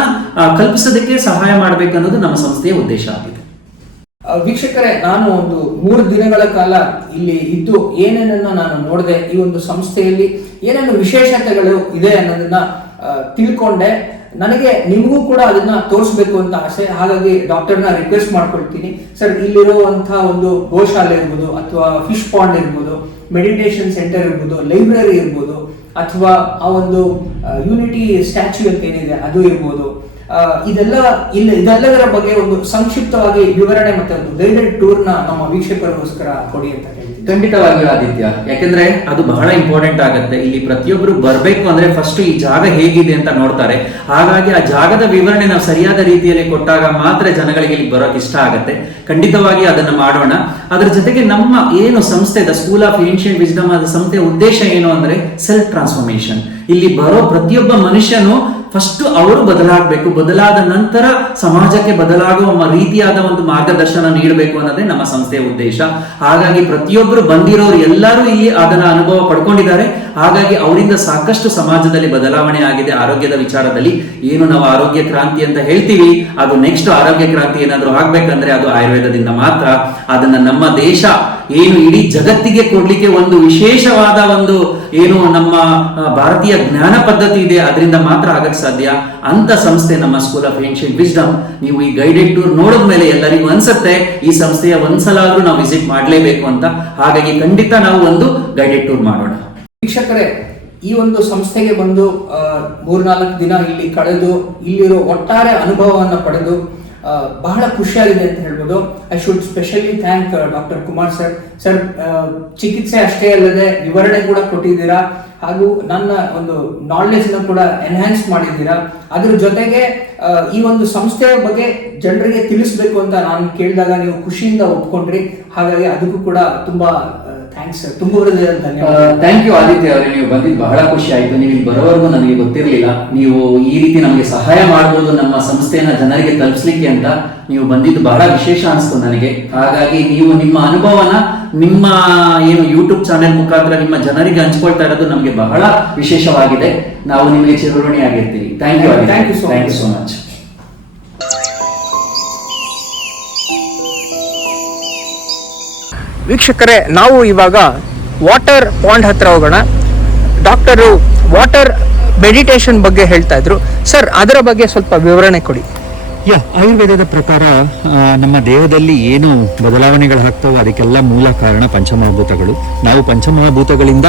ಕಲ್ಪಿಸೋದಕ್ಕೆ ಸಹಾಯ ಮಾಡಬೇಕನ್ನೋದು ನಮ್ಮ ಸಂಸ್ಥೆಯ ಉದ್ದೇಶ ಆಗಿದೆ. ವೀಕ್ಷಕರೇ, ನಾನು ಒಂದು 3 ದಿನಗಳ ಕಾಲ ಇಲ್ಲಿ ಇದ್ದು ಏನೇನನ್ನ ನಾನು ನೋಡಿದೆ, ಈ ಒಂದು ಸಂಸ್ಥೆಯಲ್ಲಿ ಏನೇನು ವಿಶೇಷತೆಗಳು ಇದೆ ಅನ್ನೋದನ್ನ ತಿಳ್ಕೊಂಡೆ. ನನಗೆ ನಿಮಗೂ ಕೂಡ ಅದನ್ನ ತೋರಿಸ್ಬೇಕು ಅಂತ ಆಸೆ. ಹಾಗಾಗಿ ಡಾಕ್ಟರ್ನ ರಿಕ್ವೆಸ್ಟ್ ಮಾಡ್ಕೊಳ್ತೀನಿ, ಸರ್ ಇಲ್ಲಿರುವಂತಹ ಒಂದು ಗೋಶಾಲೆ ಇರ್ಬೋದು ಅಥವಾ ಫಿಶ್ ಪಾಂಡ್ ಇರ್ಬೋದು, ಮೆಡಿಟೇಷನ್ ಸೆಂಟರ್ ಇರ್ಬೋದು, ಲೈಬ್ರರಿ ಇರ್ಬೋದು, ಅಥವಾ ಆ ಒಂದು ಯೂನಿಟಿ ಸ್ಟ್ಯಾಚ್ಯೂ ಅಂತ ಏನಿದೆ ಅದು ಇರ್ಬೋದು, ಇದೆಲ್ಲದರ ಬಗ್ಗೆ ಒಂದು ಸಂಕ್ಷಿಪ್ತವಾಗಿ ವಿವರಣೆ ಮತ್ತೆ ಒಂದು ಗೈಡೆಡ್ ಟೂರ್ ನ ನಮ್ಮ ವೀಕ್ಷಕರಿಗೋಸ್ಕರ ಕೊಡಿ ಅಂತ ಹೇಳ್ತೀನಿ. ಖಂಡಿತವಾಗಿಯೂ ಆದಿತ್ಯ, ಯಾಕೆಂದ್ರೆ ಅದು ಬಹಳ ಇಂಪಾರ್ಟೆಂಟ್ ಆಗುತ್ತೆ. ಇಲ್ಲಿ ಪ್ರತಿಯೊಬ್ಬರು ಬರಬೇಕು ಅಂದ್ರೆ ಫಸ್ಟ್ ಈ ಜಾಗ ಹೇಗಿದೆ ಅಂತ ನೋಡ್ತಾರೆ. ಹಾಗಾಗಿ ಆ ಜಾಗದ ವಿವರಣೆ ನಾವು ಸರಿಯಾದ ರೀತಿಯಲ್ಲಿ ಕೊಟ್ಟಾಗ ಮಾತ್ರ ಜನಗಳಿಗೆ ಇಲ್ಲಿ ಬರೋಕೆ ಇಷ್ಟ ಆಗುತ್ತೆ. ಖಂಡಿತವಾಗಿ ಅದನ್ನ ಮಾಡೋಣ. ಅದರ ಜೊತೆಗೆ ನಮ್ಮ ಏನು ಸಂಸ್ಥೆ the school of ancient wisdom ಆದ ಸಂಸ್ಥೆಯ ಉದ್ದೇಶ ಏನು ಅಂದ್ರೆ ಸೆಲ್ಫ್ ಟ್ರಾನ್ಸ್ಫಾರ್ಮೇಶನ್. ಇಲ್ಲಿ ಬರೋ ಪ್ರತಿಯೊಬ್ಬ ಮನುಷ್ಯನು ಫಸ್ಟ್ ಅವರು ಬದಲಾಗಬೇಕು, ಬದಲಾದ ನಂತರ ಸಮಾಜಕ್ಕೆ ಬದಲಾಗುವ ರೀತಿಯಾದ ಒಂದು ಮಾರ್ಗದರ್ಶನ ನೀಡಬೇಕು ಅನ್ನೋದೇ ನಮ್ಮ ಸಂಸ್ಥೆಯ ಉದ್ದೇಶ. ಹಾಗಾಗಿ ಪ್ರತಿಯೊಬ್ಬರು ಬಂದಿರೋರು ಎಲ್ಲರೂ ಇಲ್ಲಿ ಅದನ್ನ ಅನುಭವ ಪಡ್ಕೊಂಡಿದ್ದಾರೆ. ಹಾಗಾಗಿ ಅವರಿಂದ ಸಾಕಷ್ಟು ಸಮಾಜದಲ್ಲಿ ಬದಲಾವಣೆ ಆಗಿದೆ. ಆರೋಗ್ಯದ ವಿಚಾರದಲ್ಲಿ ಏನು ನಾವು ಆರೋಗ್ಯ ಕ್ರಾಂತಿ ಅಂತ ಹೇಳ್ತೀವಿ, ಅದು ನೆಕ್ಸ್ಟ್ ಆರೋಗ್ಯ ಕ್ರಾಂತಿ ಏನಾದ್ರೂ ಆಗ್ಬೇಕಂದ್ರೆ ಅದು ಆಯುರ್ವೇದದಿಂದ ಮಾತ್ರ. ಅದನ್ನ ನಮ್ಮ ದೇಶ ಏನು ಇಡೀ ಜಗತ್ತಿಗೆ ಕೊಡ್ಲಿಕ್ಕೆ ಒಂದು ವಿಶೇಷವಾದ ಒಂದು ಏನು ನಮ್ಮ ಭಾರತೀಯ ಜ್ಞಾನ ಪದ್ಧತಿ ಇದೆ, ಅದರಿಂದ ಮಾತ್ರ ಆಗಕ್ಕೆ ಸಾಧ್ಯ. ಅಂತ ಸಂಸ್ಥೆ ನಮ್ಮ ಸ್ಕೂಲ್ ಆಫ್ ಏನ್ಷಿಯಂಟ್ ವಿಸ್ಡಮ್. ನೀವು ಈ ಗೈಡೆಡ್ ಟೂರ್ ನೋಡಿದ ಮೇಲೆ ಎಲ್ಲರಿಗೂ ಅನ್ಸುತ್ತೆ ಈ ಸಂಸ್ಥೆಯ ಒಂದ್ಸಲಾದ್ರೂ ನಾವು ವಿಸಿಟ್ ಮಾಡಲೇಬೇಕು ಅಂತ. ಹಾಗಾಗಿ ಖಂಡಿತ ನಾವು ಒಂದು ಗೈಡೆಡ್ ಟೂರ್ ಮಾಡೋಣ. ವೀಕ್ಷಕರೇ, ಈ ಒಂದು ಸಂಸ್ಥೆಗೆ ಬಂದು 3-4 ದಿನ ಇಲ್ಲಿ ಕಳೆದು ಇಲ್ಲಿರೋ ಒಟ್ಟಾರೆ ಅನುಭವವನ್ನು ಪಡೆದು ಬಹಳ ಖುಷಿಯಾಗಿದೆ ಅಂತ ಹೇಳ್ಬೋದು. I should specially thank doctor Kumar sir. ಚಿಕಿತ್ಸೆ ಅಷ್ಟೇ ಅಲ್ಲದೆ ವಿವರಣೆ ಕೂಡ ಕೊಟ್ಟಿದ್ದೀರಾ, ಹಾಗೂ ನನ್ನ ಒಂದು ನಾಲೆಜ್ ನ ಕೂಡ ಎನ್ಹಾನ್ಸ್ ಮಾಡಿದ್ದೀರಾ. ಅದ್ರ ಜೊತೆಗೆ ಈ ಒಂದು ಸಂಸ್ಥೆಯ ಬಗ್ಗೆ ಜನರಿಗೆ ತಿಳಿಸ್ಬೇಕು ಅಂತ ನಾನು ಕೇಳಿದಾಗ ನೀವು ಖುಷಿಯಿಂದ ಒಪ್ಕೊಂಡ್ರಿ. ಹಾಗಾಗಿ ಅದಕ್ಕೂ ಕೂಡ ತುಂಬಾ ಥ್ಯಾಂಕ್ಸ್, ತುಂಬ ಧನ್ಯವಾದ. ಥ್ಯಾಂಕ್ ಯು ಆದಿತ್ಯ ಅವರೇ, ನೀವು ಬಂದಿದ್ದು ಬಹಳ ಖುಷಿ ಆಯ್ತು. ನೀವು ಇಲ್ಲಿ ಬರೋವರೆಗೂ ನನಗೆ ಗೊತ್ತಿರಲಿಲ್ಲ ನೀವು ಈ ರೀತಿ ನಮಗೆ ಸಹಾಯ ಮಾಡಬಹುದು ನಮ್ಮ ಸಂಸ್ಥೆಯನ್ನ ಜನರಿಗೆ ತಲುಪಿಸ್ಲಿಕ್ಕೆ ಅಂತ. ನೀವು ಬಂದಿದ್ದು ಬಹಳ ವಿಶೇಷ ಅನಿಸ್ತು ನನಗೆ. ಹಾಗಾಗಿ ನೀವು ನಿಮ್ಮ ಅನುಭವನ ನಿಮ್ಮ ಏನು ಯೂಟ್ಯೂಬ್ ಚಾನೆಲ್ ಮುಖಾಂತರ ನಿಮ್ಮ ಜನರಿಗೆ ಹಂಚ್ಕೊಳ್ತಾ ಇರೋದು ನಮಗೆ ಬಹಳ ವಿಶೇಷವಾಗಿದೆ. ನಾವು ನಿಮಗೆ ಚಿರಋಣಿಯಾಗಿರ್ತೀವಿ. Thank you. Thank you so much. ವೀಕ್ಷಕರೇ, ನಾವು ಇವಾಗ ವಾಟರ್ ಪಾಂಡ್ ಹತ್ರ ಹೋಗೋಣ. ಡಾಕ್ಟರು ವಾಟರ್ ಮೆಡಿಟೇಷನ್ ಬಗ್ಗೆ ಹೇಳ್ತಾ ಇದ್ರು. ಸರ್, ಅದರ ಬಗ್ಗೆ ಸ್ವಲ್ಪ ವಿವರಣೆ ಕೊಡಿ. ಆಯುರ್ವೇದದ ಪ್ರಕಾರ ನಮ್ಮ ದೇಹದಲ್ಲಿ ಏನು ಬದಲಾವಣೆಗಳು ಆಗ್ತವೋ ಅದಕ್ಕೆಲ್ಲ ಮೂಲ ಕಾರಣ ಪಂಚಮಹಾಭೂತಗಳು. ನಾವು ಪಂಚಮಹಾಭೂತಗಳಿಂದ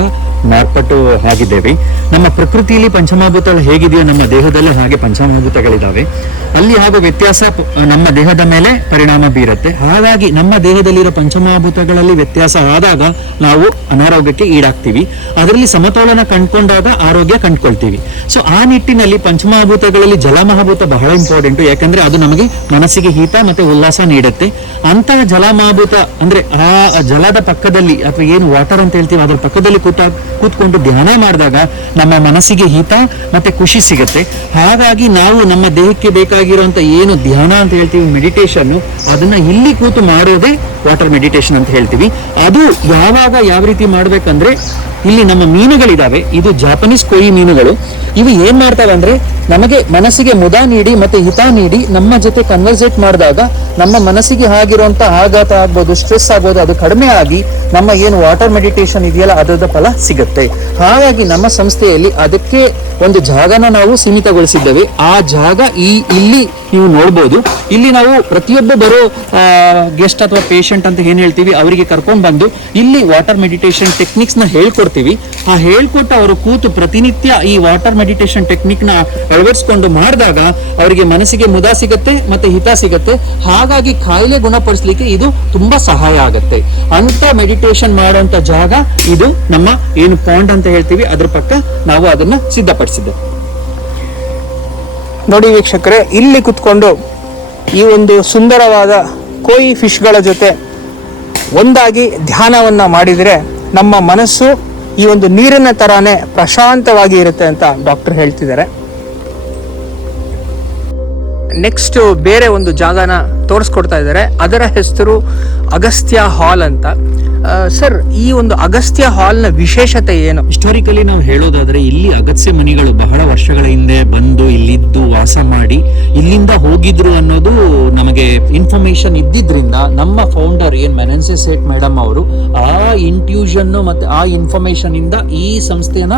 ಮಾರ್ಪಟ್ಟು ಆಗಿದ್ದೇವೆ. ನಮ್ಮ ಪ್ರಕೃತಿಯಲ್ಲಿ ಪಂಚಮಹಾಭೂತಗಳು ಹೇಗಿದೆಯೋ ನಮ್ಮ ದೇಹದಲ್ಲಿ ಹಾಗೆ ಪಂಚಮಹಾಭೂತಗಳಿದ್ದಾವೆ. ಅಲ್ಲಿ ಆಗೋ ವ್ಯತ್ಯಾಸ ನಮ್ಮ ದೇಹದ ಮೇಲೆ ಪರಿಣಾಮ ಬೀರುತ್ತೆ. ಹಾಗಾಗಿ ನಮ್ಮ ದೇಹದಲ್ಲಿರೋ ಪಂಚಮಹಾಭೂತಗಳಲ್ಲಿ ವ್ಯತ್ಯಾಸ ಆದಾಗ ನಾವು ಅನಾರೋಗ್ಯಕ್ಕೆ ಈಡಾಗ್ತೀವಿ. ಅದರಲ್ಲಿ ಸಮತೋಲನ ಕಂಡುಕೊಂಡಾಗ ಆರೋಗ್ಯ ಕಂಡುಕೊಳ್ತೀವಿ. ಸೊ ಆ ನಿಟ್ಟಿನಲ್ಲಿ ಪಂಚಮಹಾಭೂತಗಳಲ್ಲಿ ಜಲಮಹಾಭೂತ ಬಹಳ ಇಂಪಾರ್ಟೆಂಟ್. ಯಾಕಂದ್ರೆ ಅದು ನಮಗೆ ಮನಸ್ಸಿಗೆ ಹಿತ ಮತ್ತೆ ಉಲ್ಲಾಸ ನೀಡುತ್ತೆ. ಅಂತಹ ಜಲಮಹಾಭೂತ ಅಂದ್ರೆ ಆ ಜಲದ ಪಕ್ಕದಲ್ಲಿ ಅಥವಾ ಏನು ವಾಟರ್ ಅಂತ ಹೇಳ್ತೀವಿ ಅದ್ರ ಪಕ್ಕದಲ್ಲಿ ಕೂತ್ಕೊಂಡು ಧ್ಯಾನ ಮಾಡಿದಾಗ ನಮ್ಮ ಮನಸ್ಸಿಗೆ ಹಿತ ಮತ್ತೆ ಖುಷಿ ಸಿಗುತ್ತೆ. ಹಾಗಾಗಿ ನಾವು ನಮ್ಮ ದೇಹಕ್ಕೆ ಬೇಕಾಗಿರುವಂತ ಏನು ಧ್ಯಾನ ಅಂತ ಹೇಳ್ತೀವಿ, ಮೆಡಿಟೇಷನ್, ಅದನ್ನ ಇಲ್ಲಿ ಕೂತು ಮಾಡೋದೇ ವಾಟರ್ ಮೆಡಿಟೇಷನ್ ಅಂತ ಹೇಳ್ತೀವಿ. ಅದು ಯಾವಾಗ ಯಾವ ರೀತಿ ಮಾಡ್ಬೇಕಂದ್ರೆ, ಇಲ್ಲಿ ನಮ್ಮ ಮೀನುಗಳಿದಾವೆ, ಇದು ಜಾಪನೀಸ್ ಕೊಯಿ ಮೀನುಗಳು. ಇವು ಏನ್ ಮಾಡ್ತಾವೆ ಅಂದ್ರೆ ನಮಗೆ ಮನಸ್ಸಿಗೆ ಮುದ ನೀಡಿ ಮತ್ತೆ ಹಿತ ನೀಡಿ ನಮ್ಮ ಜೊತೆ ಕನ್ವರ್ಸೇಟ್ ಮಾಡಿದಾಗ ನಮ್ಮ ಮನಸ್ಸಿಗೆ ಆಗಿರುವಂತ ಆಘಾತ ಆಗ್ಬೋದು, ಸ್ಟ್ರೆಸ್ ಆಗ್ಬೋದು, ಅದು ಕಡಿಮೆ ಆಗಿ ನಮ್ಮ ಏನು ವಾಟರ್ ಮೆಡಿಟೇಷನ್ ಇದೆಯಲ್ಲ ಅದರ ಫಲ ಸಿಗುತ್ತೆ. ಹಾಗಾಗಿ ನಮ್ಮ ಸಂಸ್ಥೆಯಲ್ಲಿ ಅದಕ್ಕೆ ಒಂದು ಜಾಗನ ನಾವು ಸೀಮಿತಗೊಳಿಸಿದ್ದೇವೆ. ಆ ಜಾಗ ಇಲ್ಲಿ ನೀವು ನೋಡ್ಬೋದು. ಇಲ್ಲಿ ನಾವು ಪ್ರತಿಯೊಬ್ಬ ಬರೋ ಗೆಸ್ಟ್ ಅಥವಾ ಪೇಷಂಟ್ ಅಂತ ಏನ್ ಹೇಳ್ತೀವಿ ಅವರಿಗೆ ಕರ್ಕೊಂಡು ಬಂದು ಇಲ್ಲಿ ವಾಟರ್ ಮೆಡಿಟೇಷನ್ ಟೆಕ್ನಿಕ್ಸ್ ನ ಹೇಳ್ಕೊಡ್ತೀವಿ. ಆ ಹೇಳ್ಕೊಟ್ಟ ಅವರು ಕೂತು ಪ್ರತಿನಿತ್ಯ ಈ ವಾಟರ್ ಮೆಡಿಟೇಷನ್ ಟೆಕ್ನಿಕ್ ನ ಅಳವಡಿಸ್ಕೊಂಡು ಮಾಡಿದಾಗ ಅವರಿಗೆ ಮನಸ್ಸಿಗೆ ಮುದ ಸಿಗುತ್ತೆ ಮತ್ತೆ ಹಿತ ಸಿಗುತ್ತೆ. ಹಾಗಾಗಿ ಕಾಯಿಲೆ ಗುಣಪಡಿಸಲಿಕ್ಕೆ ಇದು ತುಂಬಾ ಸಹಾಯ ಆಗುತ್ತೆ. ಅಂತ ಮೆಡಿಟೇಷನ್ ಮಾಡುವಂತ ಜಾಗ ಇದು ನಮ್ಮ ಏನು ಪಾಂಡ್ ಅಂತ ಹೇಳ್ತೀವಿ ಅದ್ರ ಪಕ್ಕ ನಾವು ಅದನ್ನ ಸಿದ್ಧಪಡಿಸಿದ್ದೇವೆ. ನೋಡಿ ವೀಕ್ಷಕರೇ, ಇಲ್ಲಿ ಕುತ್ಕೊಂಡು ಈ ಒಂದು ಸುಂದರವಾದ ಕೋಯಿ ಫಿಶ್ಗಳ ಜೊತೆ ಒಂದಾಗಿ ಧ್ಯಾನವನ್ನ ಮಾಡಿದರೆ ನಮ್ಮ ಮನಸ್ಸು ಈ ಒಂದು ನೀರಿನ ತರಾನೇ ಪ್ರಶಾಂತವಾಗಿ ಇರುತ್ತೆ ಅಂತ ಡಾಕ್ಟರ್ ಹೇಳ್ತಿದ್ದಾರೆ. ನೆಕ್ಸ್ಟ್ ಬೇರೆ ಒಂದು ಜಾಗನ ತೋರಿಸ್ಕೊಡ್ತಾ ಇದ್ದಾರೆ. ಅದರ ಹೆಸರು ಅಗಸ್ತ್ಯ ಹಾಲ್ ಅಂತ. ಸರ್, ಈ ಒಂದು ಅಗಸ್ತ್ಯ ಹಾಲ್ನ ವಿಶೇಷತೆ ಏನು? ಹಿಸ್ಟಾರಿಕಲಿ ನಾವು ಹೇಳೋದಾದ್ರೆ ಇಲ್ಲಿ ಅಗಸ್ತ್ಯ ಮುನಿಗಳು ಬಹಳ ವರ್ಷಗಳ ಹಿಂದೆ ಬಂದು ಇಲ್ಲಿದ್ದು ವಾಸ ಮಾಡಿ ಇಲ್ಲಿಂದ ಹೋಗಿದ್ರು ಅನ್ನೋದು ನಮಗೆ ಇನ್ಫಾರ್ಮೇಶನ್ ಇದ್ದಿದ್ರಿಂದ ನಮ್ಮ ಫೌಂಡರ್ ಏನ್ ಮೆನೆನ್ಸೆ ಸೇಠ್ ಮೇಡಮ್ ಅವರು ಆ ಇಂಟ್ಯೂಷನ್ ಮತ್ತೆ ಆ ಇನ್ಫಾರ್ಮೇಶನ್ ಇಂದ ಈ ಸಂಸ್ಥೆನ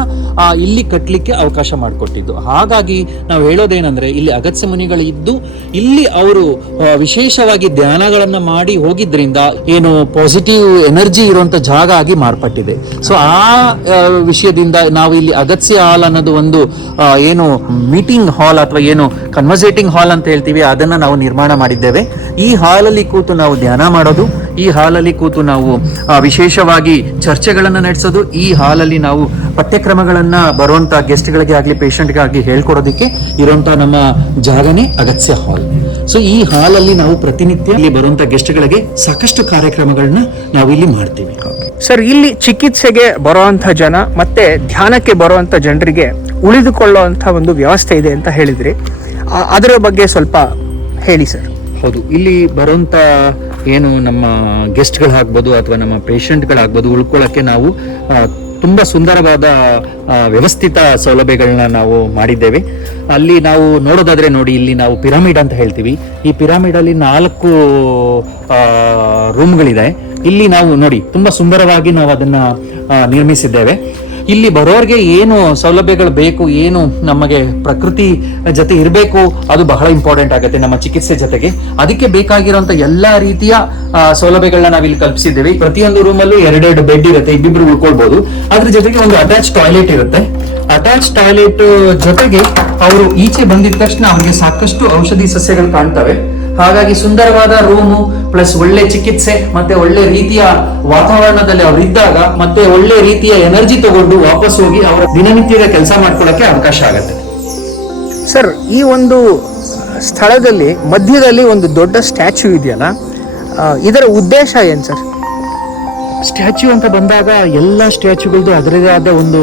ಇಲ್ಲಿ ಕಟ್ಟಲಿಕ್ಕೆ ಅವಕಾಶ ಮಾಡಿಕೊಟ್ಟಿದ್ದು. ಹಾಗಾಗಿ ನಾವು ಹೇಳೋದೇನಂದ್ರೆ ಇಲ್ಲಿ ಅಗಸ್ತ್ಯ ಮುನಿಗಳು ಇದ್ದು ಇಲ್ಲಿ ಅವರು ವಿಶೇಷವಾಗಿ ಧ್ಯಾನಗಳನ್ನ ಮಾಡಿ ಹೋಗಿದ್ರಿಂದ ಏನು ಪಾಸಿಟಿವ್ ಎನರ್ಜಿ ಎನರ್ಜಿ ಇರುವಂತ ಜಾಗ ಆಗಿ ಮಾರ್ಪಟ್ಟಿದೆ. ಸೊ ಆ ವಿಷಯದಿಂದ ನಾವು ಇಲ್ಲಿ ಅಗತ್ಯ ಹಾಲ್ ಅನ್ನೋದು ಒಂದು ಏನು ಮೀಟಿಂಗ್ ಹಾಲ್ ಅಥವಾ ಏನು ಕನ್ವರ್ಸೇಟಿಂಗ್ ಹಾಲ್ ಅಂತ ಹೇಳ್ತೀವಿ, ಅದನ್ನ ನಾವು ನಿರ್ಮಾಣ ಮಾಡಿದ್ದೇವೆ. ಈ ಹಾಲಲ್ಲಿ ಕೂತು ನಾವು ಧ್ಯಾನ ಮಾಡೋದು, ಈ ಹಾಲಲ್ಲಿ ಕೂತು ನಾವು ವಿಶೇಷವಾಗಿ ಚರ್ಚೆಗಳನ್ನು ನಡೆಸೋದು, ಈ ಹಾಲಲ್ಲಿ ನಾವು ಪಠ್ಯಕ್ರಮಗಳನ್ನ ಬರುವಂತ ಗೆಸ್ಟ್ಗಳಿಗೆ ಆಗಲಿ ಪೇಷಂಟ್ಗಾಗಿ ಹೇಳ್ಕೊಡೋದಕ್ಕೆ ಇರುವಂತ ನಮ್ಮ ಜಾಗನೇ ಅಗತ್ಯ ಹಾಲ್. ಸೊ ಈ ಹಾಲಲ್ಲಿ ನಾವು ಪ್ರತಿನಿತ್ಯ ಇಲ್ಲಿ ಬರುವಂತ ಗೆಸ್ಟ್ಗಳಿಗೆ ಸಾಕಷ್ಟು ಕಾರ್ಯಕ್ರಮಗಳನ್ನ ನಾವು ಇಲ್ಲಿ ಮಾಡ್ತೀವಿ. ಸರ್, ಇಲ್ಲಿ ಚಿಕಿತ್ಸೆಗೆ ಬರುವಂಥ ಜನ ಮತ್ತೆ ಧ್ಯಾನಕ್ಕೆ ಬರುವಂಥ ಜನರಿಗೆ ಉಳಿದುಕೊಳ್ಳುವಂಥ ಒಂದು ವ್ಯವಸ್ಥೆ ಇದೆ ಅಂತ ಹೇಳಿದ್ರಿ, ಅದರ ಬಗ್ಗೆ ಸ್ವಲ್ಪ ಹೇಳಿ ಸರ್. ಹೌದು, ಇಲ್ಲಿ ಬರುವಂತ ಏನು ನಮ್ಮ ಗೆಸ್ಟ್ಗಳಾಗ್ಬೋದು ಅಥವಾ ನಮ್ಮ ಪೇಷಂಟ್ಗಳಾಗ್ಬೋದು ಉಳ್ಕೊಳ್ಳೋಕ್ಕೆ ನಾವು ತುಂಬಾ ಸುಂದರವಾದ ವ್ಯವಸ್ಥಿತ ಸೌಲಭ್ಯಗಳನ್ನ ನಾವು ಮಾಡಿದ್ದೇವೆ. ಅಲ್ಲಿ ನಾವು ನೋಡೋದಾದ್ರೆ ನೋಡಿ, ಇಲ್ಲಿ ನಾವು ಪಿರಮಿಡ್ ಅಂತ ಹೇಳ್ತೀವಿ. ಈ ಪಿರಮಿಡ್ ಅಲ್ಲಿ 4 ರೂಮ್ಗಳಿದೆ. ಇಲ್ಲಿ ನಾವು ನೋಡಿ ತುಂಬಾ ಸುಂದರವಾಗಿ ನಾವು ಅದನ್ನ ನಿರ್ಮಿಸಿದ್ದೇವೆ. ಇಲ್ಲಿ ಬರೋರಿಗೆ ಏನು ಸೌಲಭ್ಯಗಳು ಬೇಕು, ಏನು ನಮಗೆ ಪ್ರಕೃತಿ ಜೊತೆ ಇರಬೇಕು, ಅದು ಬಹಳ ಇಂಪಾರ್ಟೆಂಟ್ ಆಗುತ್ತೆ ನಮ್ಮ ಚಿಕಿತ್ಸೆ ಜೊತೆಗೆ. ಅದಕ್ಕೆ ಬೇಕಾಗಿರುವಂತ ಎಲ್ಲಾ ರೀತಿಯ ಸೌಲಭ್ಯಗಳನ್ನ ನಾವಿಲ್ಲಿ ಕಲ್ಪಿಸಿದ್ದೇವೆ. ಪ್ರತಿಯೊಂದು ರೂಮಲ್ಲೂ 2 ಬೆಡ್ ಇರುತ್ತೆ, ಇಬ್ಬಿಬ್ರು ಉಳ್ಕೊಳ್ಬಹುದು. ಅದ್ರ ಜೊತೆಗೆ ಒಂದು ಅಟ್ಯಾಚ್ ಟಾಯ್ಲೆಟ್ ಇರುತ್ತೆ. ಅಟ್ಯಾಚ್ ಟಾಯ್ಲೆಟ್ ಜೊತೆಗೆ ಅವರು ಈಚೆ ಬಂದಿದ ತಕ್ಷಣ ಅವರಿಗೆ ಸಾಕಷ್ಟು ಔಷಧಿ ಸಸ್ಯಗಳು ಕಾಣ್ತವೆ. ಹಾಗಾಗಿ ಸುಂದರವಾದ ರೂಮು ಪ್ಲಸ್ ಒಳ್ಳೆ ಚಿಕಿತ್ಸೆ ಮತ್ತೆ ಒಳ್ಳೆ ರೀತಿಯ ವಾತಾವರಣದಲ್ಲಿ ಅವ್ರು ಇದ್ದಾಗ ಮತ್ತೆ ಒಳ್ಳೆ ರೀತಿಯ ಎನರ್ಜಿ ತಗೊಂಡು ವಾಪಸ್ ಹೋಗಿ ಅವರ ದಿನನಿತ್ಯದ ಕೆಲಸ ಮಾಡ್ಕೊಳ್ಳಕ್ಕೆ ಅವಕಾಶ ಆಗುತ್ತೆ. ಸರ್, ಈ ಒಂದು ಸ್ಥಳದಲ್ಲಿ ಮಧ್ಯದಲ್ಲಿ ಒಂದು ದೊಡ್ಡ ಸ್ಟ್ಯಾಚ್ಯೂ ಇದೆಯಲ್ಲ, ಇದರ ಉದ್ದೇಶ ಏನು ಸರ್? ಸ್ಟ್ಯಾಚ್ಯೂ ಅಂತ ಬಂದಾಗ ಎಲ್ಲ ಸ್ಟ್ಯಾಚ್ಯೂಗಳದ್ದು ಅದರದೇ ಆದ ಒಂದು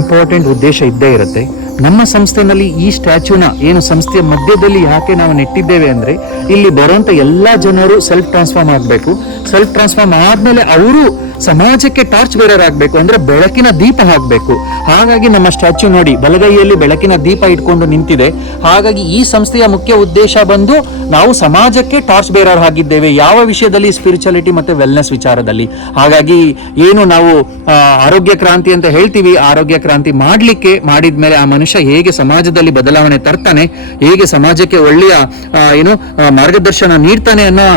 ಇಂಪಾರ್ಟೆಂಟ್ ಉದ್ದೇಶ ಇದ್ದೇ ಇರುತ್ತೆ. ನಮ್ಮ ಸಂಸ್ಥೆನಲ್ಲಿ ಈ ಸ್ಟ್ಯಾಚ್ಯೂನ ಏನು ಸಂಸ್ಥೆಯ ಮಧ್ಯದಲ್ಲಿ ಯಾಕೆ ನಾವು ನೆಟ್ಟಿದ್ದೇವೆ ಅಂದ್ರೆ, ಇಲ್ಲಿ ಬರುವಂತ ಎಲ್ಲಾ ಜನರು ಸೆಲ್ಫ್ ಟ್ರಾನ್ಸ್ಫಾರ್ಮ್ ಆಗಬೇಕು. ಸೆಲ್ಫ್ ಟ್ರಾನ್ಸ್ಫಾರ್ಮ್ ಆದ್ಮೇಲೆ ಅವರು ಸಮಾಜಕ್ಕೆ ಟಾರ್ಚ್ ಬೇರರ್ ಆಗ್ಬೇಕು, ಅಂದ್ರೆ ಬೆಳಕಿನ ದೀಪ ಹಾಕ್ಬೇಕು. ಹಾಗಾಗಿ ನಮ್ಮ ಸ್ಟ್ಯಾಚ್ಯೂ ನೋಡಿ ಬಲಗೈಯಲ್ಲಿ ಬೆಳಕಿನ ದೀಪ ಇಟ್ಕೊಂಡು ನಿಂತಿದೆ. ಹಾಗಾಗಿ ಈ ಸಂಸ್ಥೆಯ ಮುಖ್ಯ ಉದ್ದೇಶ ಬಂದು ನಾವು ಸಮಾಜಕ್ಕೆ ಟಾರ್ಚ್ ಬೇರರ್ ಆಗಿದ್ದೇವೆ, ಯಾವ ವಿಷಯದಲ್ಲಿ? ಸ್ಪಿರಿಚುಯಾಲಿಟಿ ಮತ್ತೆ ವೆಲ್ನೆಸ್ ವಿಚಾರದಲ್ಲಿ. ಹಾಗಾಗಿ ಏನು ನಾವು ಆರೋಗ್ಯ ಕ್ರಾಂತಿ ಅಂತ ಹೇಳ್ತೀವಿ, ಆರೋಗ್ಯ ಕ್ರಾಂತಿ ಮಾಡಿದ್ಮೇಲೆ ಆ ಮನುಷ್ಯ ಹೇಗೆ ಸಮಾಜದಲ್ಲಿ ಬದಲಾವಣೆ ತರ್ತಾನೆ, ಹೇಗೆ ಸಮಾಜಕ್ಕೆ ಒಳ್ಳೆಯ ಮಾರ್ಗದರ್ಶನ ನೀಡ್ತಾನೆ ಅನ್ನೋ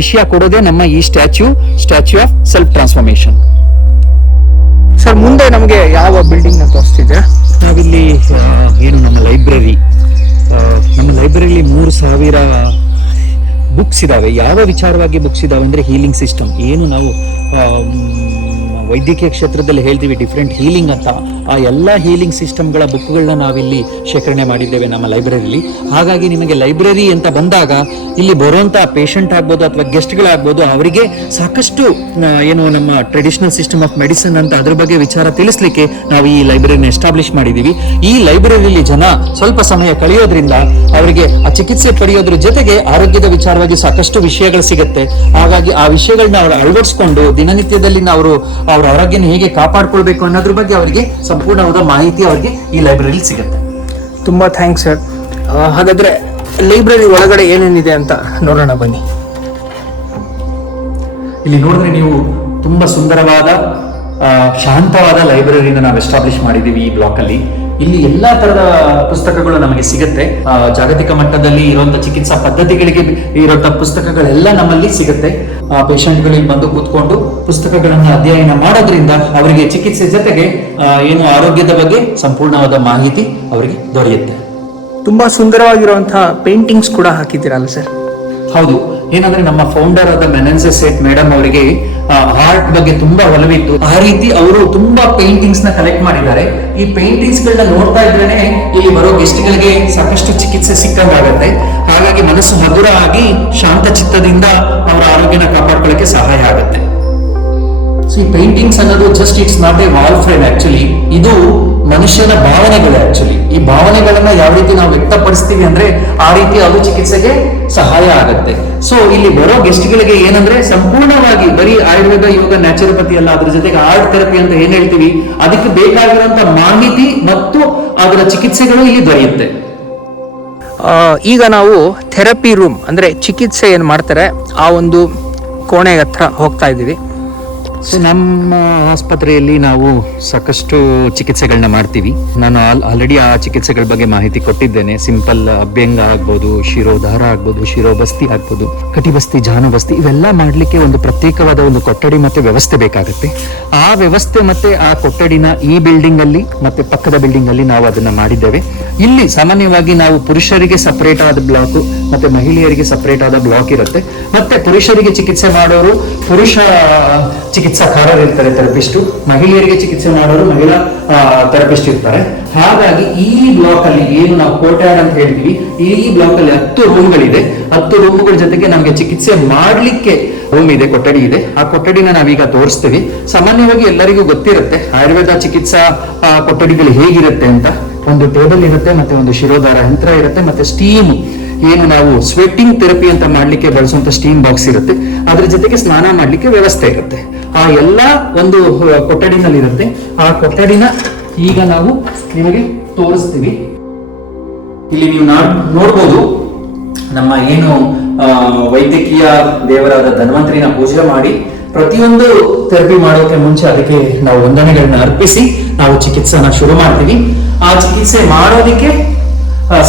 ವಿಷಯ ಕೊಡೋದೇ ನಮ್ಮ ಈ statue of self transformation. Sir, ಮುಂದೆ ನಮಗೆ ಯಾವ ಬಿಲ್ಡಿಂಗ್ ನ ತೋರಿಸ್ತಿದ್ರೆ? ನಾವಿಲ್ಲಿ ಏನು ನಮ್ಮ ಲೈಬ್ರರಿಲಿ 3000 ಬುಕ್ಸ್ ಇದಾವೆ. ಯಾವ ವಿಚಾರವಾಗಿ ಬುಕ್ಸ್ ಇದಾವೆ ಅಂದ್ರೆ ಹೀಲಿಂಗ್ ಸಿಸ್ಟಮ್, ಏನು ನಾವು ವೈದ್ಯಕೀಯ ಕ್ಷೇತ್ರದಲ್ಲಿ ಹೇಳ್ತೀವಿ ಡಿಫ್ರೆಂಟ್ ಹೀಲಿಂಗ್ ಅಂತ, ಆ ಎಲ್ಲ ಹೀಲಿಂಗ್ ಸಿಸ್ಟಮ್ಗಳ ಬುಕ್ಗಳನ್ನ ನಾವಿಲ್ಲಿ ಶೇಖರಣೆ ಮಾಡಿದ್ದೇವೆ ನಮ್ಮ ಲೈಬ್ರರಿಲಿ. ಹಾಗಾಗಿ ನಿಮಗೆ ಲೈಬ್ರರಿ ಅಂತ ಬಂದಾಗ ಇಲ್ಲಿ ಬರುವಂತ ಪೇಷಂಟ್ ಆಗ್ಬೋದು ಅಥವಾ ಗೆಸ್ಟ್ಗಳಾಗ್ಬೋದು, ಅವರಿಗೆ ಸಾಕಷ್ಟು ಏನು ನಮ್ಮ ಟ್ರೆಡಿಷನಲ್ ಸಿಸ್ಟಮ್ ಆಫ್ ಮೆಡಿಸಿನ್ ಅಂತ ಅದ್ರ ಬಗ್ಗೆ ವಿಚಾರ ತಿಳಿಸ್ಲಿಕ್ಕೆ ನಾವು ಈ ಲೈಬ್ರರಿನ ಎಸ್ಟಾಬ್ಲಿಷ್ ಮಾಡಿದೀವಿ. ಈ ಲೈಬ್ರರಿಲಿ ಜನ ಸ್ವಲ್ಪ ಸಮಯ ಕಳೆಯೋದ್ರಿಂದ ಅವರಿಗೆ ಆ ಚಿಕಿತ್ಸೆ ಪಡೆಯೋದ್ರ ಜೊತೆಗೆ ಆರೋಗ್ಯದ ವಿಚಾರವಾಗಿ ಸಾಕಷ್ಟು ವಿಷಯಗಳು ಸಿಗುತ್ತೆ. ಹಾಗಾಗಿ ಆ ವಿಷಯಗಳನ್ನ ಅವರು ಅಳವಡಿಸ್ಕೊಂಡು ದಿನನಿತ್ಯದಲ್ಲಿ ಅವರು ಅವರ ಆರೋಗ್ಯನ ಹೇಗೆ ಕಾಪಾಡ್ಕೊಳ್ಬೇಕು ಅನ್ನೋದ್ರ ಬಗ್ಗೆ ಅವರಿಗೆ ಸಂಪೂರ್ಣವಾದ ಮಾಹಿತಿ ಅವರಿಗೆ ಈ ಲೈಬ್ರರಿಲಿ ಸಿಗುತ್ತೆ. ತುಂಬಾ ಥ್ಯಾಂಕ್ಸ್ ಸರ್. ಹಾಗಾದ್ರೆ ಲೈಬ್ರರಿ ಒಳಗಡೆ ಏನೇನಿದೆ ಅಂತ ನೋಡೋಣ ಬನ್ನಿ. ಇಲ್ಲಿ ನೋಡಿದ್ರೆ ನೀವು ತುಂಬಾ ಸುಂದರವಾದ ಶಾಂತವಾದ ಲೈಬ್ರರಿನ ನಾವು ಎಸ್ಟಾಬ್ಲಿಷ್ ಮಾಡಿದೀವಿ ಈ ಬ್ಲಾಕ್ ಅಲ್ಲಿ. ಇಲ್ಲಿ ಎಲ್ಲಾ ತರದ ಪುಸ್ತಕಗಳು ನಮಗೆ ಸಿಗುತ್ತೆ. ಜಾಗತಿಕ ಮಟ್ಟದಲ್ಲಿ ಇರುವಂತಹ ಚಿಕಿತ್ಸಾ ಪದ್ಧತಿಗಳಿಗೆ ಇರುವಂತಹ ಪುಸ್ತಕಗಳೆಲ್ಲ ನಮ್ಮಲ್ಲಿ ಸಿಗುತ್ತೆ. ಪೇಷಂಟ್ಗಳು ಇಲ್ಲಿ ಬಂದು ಕೂತ್ಕೊಂಡು ಪುಸ್ತಕಗಳನ್ನ ಅಧ್ಯಯನ ಮಾಡೋದ್ರಿಂದ ಅವರಿಗೆ ಚಿಕಿತ್ಸೆ ಜೊತೆಗೆ ಏನು ಆರೋಗ್ಯದ ಬಗ್ಗೆ ಸಂಪೂರ್ಣವಾದ ಮಾಹಿತಿ ಅವರಿಗೆ ದೊರೆಯುತ್ತೆ. ತುಂಬಾ ಸುಂದರವಾಗಿರುವಂತಹ ಪೇಂಟಿಂಗ್ಸ್ ಕೂಡ ಹಾಕಿದ್ದೀರಲ್ಲ ಸರ್? ಹೌದು, ಏನಂದ್ರೆ ನಮ್ಮ ಫೌಂಡರ್ ಆದ ಮೆನೆನ್ಸೆ ಸೇಠ್ ಮೇಡಮ್ ಅವರಿಗೆ ಆರ್ಟ್ ಬಗ್ಗೆ ತುಂಬಾ ಒಲವಿತ್ತು. ಆ ರೀತಿ ಅವರು ತುಂಬಾ ಪೇಂಟಿಂಗ್ಸ್ ನ ಕಲೆಕ್ಟ್ ಮಾಡಿದ್ದಾರೆ. ಈ ಪೇಂಟಿಂಗ್ಸ್ ಗಳನ್ನ ನೋಡ್ತಾ ಇದ್ರೇನೆ ಇಲ್ಲಿ ಬರೋ ಗೆಸ್ಟ್ ಗಳಿಗೆ ಸಾಕಷ್ಟು ಚಿಕಿತ್ಸೆ ಸಿಕ್ಕಂಗಾಗತ್ತೆ. ಹಾಗಾಗಿ ಮನಸ್ಸು ಹಗುರ ಆಗಿ ಶಾಂತ ಚಿತ್ತದಿಂದ ಅವರ ಆರೋಗ್ಯನ ಕಾಪಾಡ್ಕೊಳ್ಳಕ್ಕೆ ಸಹಾಯ ಆಗುತ್ತೆ. ಸೊ ಈ ಪೇಂಟಿಂಗ್ಸ್ ಅನ್ನೋದು just it's not A wall frame. Actually ಇದು ಮನುಷ್ಯನ ಭಾವನೆಗಳು. ಆಕ್ಚುಲಿ ಈ ಭಾವನೆಗಳನ್ನ ಯಾವ ರೀತಿ ನಾವು ವ್ಯಕ್ತಪಡಿಸ್ತೀವಿ ಅಂದ್ರೆ ಆ ರೀತಿ ಅದು ಚಿಕಿತ್ಸೆಗೆ ಸಹಾಯ ಆಗುತ್ತೆ. ಸೊ ಇಲ್ಲಿ ಬರೋ ಗೆಸ್ಟ್ ಗಳಿಗೆ ಏನಂದ್ರೆ ಸಂಪೂರ್ಣವಾಗಿ ಬರೀ ಆಯುರ್ವೇದ, ಯೋಗ, ನ್ಯಾಚುರೋಪತಿ ಅಲ್ಲ, ಅದ್ರ ಜೊತೆಗೆ ಆರ್ಟ್ ಥೆರಪಿ ಅಂತ ಏನ್ ಹೇಳ್ತೀವಿ, ಅದಕ್ಕೆ ಬೇಕಾಗಿರುವಂತ ಮಾಹಿತಿ ಮತ್ತು ಅದರ ಚಿಕಿತ್ಸೆಗಳು ಇಲ್ಲಿ ದೊರೆಯುತ್ತೆ. ಈಗ ನಾವು ಥೆರಪಿ ರೂಮ್ ಅಂದ್ರೆ ಚಿಕಿತ್ಸೆ ಏನ್ ಮಾಡ್ತಾರೆ ಆ ಒಂದು ಕೋಣೆ ಹತ್ರ ಹೋಗ್ತಾ ಇದ್ದೀವಿ. ಸೊ ನಮ್ಮ ಆಸ್ಪತ್ರೆಯಲ್ಲಿ ನಾವು ಸಾಕಷ್ಟು ಚಿಕಿತ್ಸೆಗಳನ್ನ ಮಾಡ್ತೀವಿ. ನಾನು ಆಲ್ರೆಡಿ ಆ ಚಿಕಿತ್ಸೆಗಳ ಬಗ್ಗೆ ಮಾಹಿತಿ ಕೊಟ್ಟಿದ್ದೇನೆ. ಸಿಂಪಲ್ ಅಭ್ಯಂಗ ಆಗ್ಬೋದು, ಶಿರೋಧಾರ ಆಗ್ಬೋದು, ಶಿರೋಬಸ್ತಿ ಆಗ್ಬೋದು, ಕಟಿಬಸ್ತಿ, ಜಾನುಬಸ್ತಿ, ಇವೆಲ್ಲ ಮಾಡಲಿಕ್ಕೆ ಒಂದು ಪ್ರತ್ಯೇಕವಾದ ಒಂದು ಕೊಠಡಿ ಮತ್ತೆ ವ್ಯವಸ್ಥೆ ಬೇಕಾಗುತ್ತೆ. ಆ ವ್ಯವಸ್ಥೆ ಮತ್ತೆ ಆ ಕೊಠಡಿನ ಈ ಬಿಲ್ಡಿಂಗ್ ಅಲ್ಲಿ ಮತ್ತೆ ಪಕ್ಕದ ಬಿಲ್ಡಿಂಗ್ ಅಲ್ಲಿ ನಾವು ಅದನ್ನ ಮಾಡಿದ್ದೇವೆ. ಇಲ್ಲಿ ಸಾಮಾನ್ಯವಾಗಿ ನಾವು ಪುರುಷರಿಗೆ ಸಪರೇಟ್ ಆದ ಬ್ಲಾಕ್ ಮತ್ತೆ ಮಹಿಳೆಯರಿಗೆ ಸಪರೇಟ್ ಆದ ಬ್ಲಾಕ್ ಇರುತ್ತೆ. ಮತ್ತೆ ಪುರುಷರಿಗೆ ಚಿಕಿತ್ಸೆ ಮಾಡೋರು ಪುರುಷ ಚಿಕಿತ್ಸಾಕಾರರು ಇರ್ತಾರೆ, ಥೆರಪಿಸ್ಟು. ಮಹಿಳೆಯರಿಗೆ ಚಿಕಿತ್ಸೆ ಮಾಡೋರು ಮಹಿಳಾ ಥೆರಪಿಸ್ಟ್ ಇರ್ತಾರೆ. ಹಾಗಾಗಿ ಈ ಬ್ಲಾಕ್ ಅಲ್ಲಿ ಏನು ನಾವು ಕೋರ್ಟ್ಯಾರ್ಡ್ ಅಂತ ಹೇಳ್ತೀವಿ, ಈ ಬ್ಲಾಕ್ ಅಲ್ಲಿ 10 ರೂಮ್ಗಳಿದೆ. 10 ರೂಮ್ಗಳ ಜೊತೆಗೆ ನಮಗೆ ಚಿಕಿತ್ಸೆ ಮಾಡ್ಲಿಕ್ಕೆ ರೂಮ್ ಇದೆ, ಕೊಠಡಿ ಇದೆ. ಆ ಕೊಠಡಿನ ನಾವೀಗ ತೋರಿಸ್ತೀವಿ. ಸಾಮಾನ್ಯವಾಗಿ ಎಲ್ಲರಿಗೂ ಗೊತ್ತಿರುತ್ತೆ ಆಯುರ್ವೇದ ಚಿಕಿತ್ಸಾ ಕೊಠಡಿಗಳು ಹೇಗಿರುತ್ತೆ ಅಂತ. ಒಂದು ಟೇಬಲ್ ಇರುತ್ತೆ, ಮತ್ತೆ ಒಂದು ಶಿರೋಧಾರ ಯಂತ್ರ ಇರುತ್ತೆ, ಮತ್ತೆ ಸ್ಟೀಮ್ ಏನು ನಾವು ಸ್ವೆಟ್ಟಿಂಗ್ ಥೆರಪಿ ಅಂತ ಮಾಡ್ಲಿಕ್ಕೆ ಬಳಸುವಂತ ಸ್ಟೀಮ್ ಬಾಕ್ಸ್ ಇರುತ್ತೆ. ಅದ್ರ ಜೊತೆಗೆ ಸ್ನಾನ ಮಾಡ್ಲಿಕ್ಕೆ ವ್ಯವಸ್ಥೆ ಇರುತ್ತೆ. ಆ ಎಲ್ಲ ಒಂದು ಕೊಠಡಿನಲ್ಲಿ ಇರುತ್ತೆ. ಆ ಕೊಠಡಿನ ಈಗ ನಾವು ನಿಮಗೆ ತೋರಿಸ್ತೀವಿ. ಇಲ್ಲಿ ನೀವು ನೋಡ್ಬೋದು ನಮ್ಮ ಏನು ವೈದ್ಯಕೀಯ ದೇವರಾದ ಧನ್ವಂತರಿನ ಪೂಜೆ ಮಾಡಿ ಪ್ರತಿಯೊಂದು ಥೆರಪಿ ಮಾಡೋಕೆ ಮುಂಚೆ ಅದಕ್ಕೆ ನಾವು ವಂದನೆಗಳನ್ನ ಅರ್ಪಿಸಿ ನಾವು ಚಿಕಿತ್ಸೆನ ಶುರು ಮಾಡ್ತೀವಿ. ಆ ಚಿಕಿತ್ಸೆ ಮಾಡೋದಕ್ಕೆ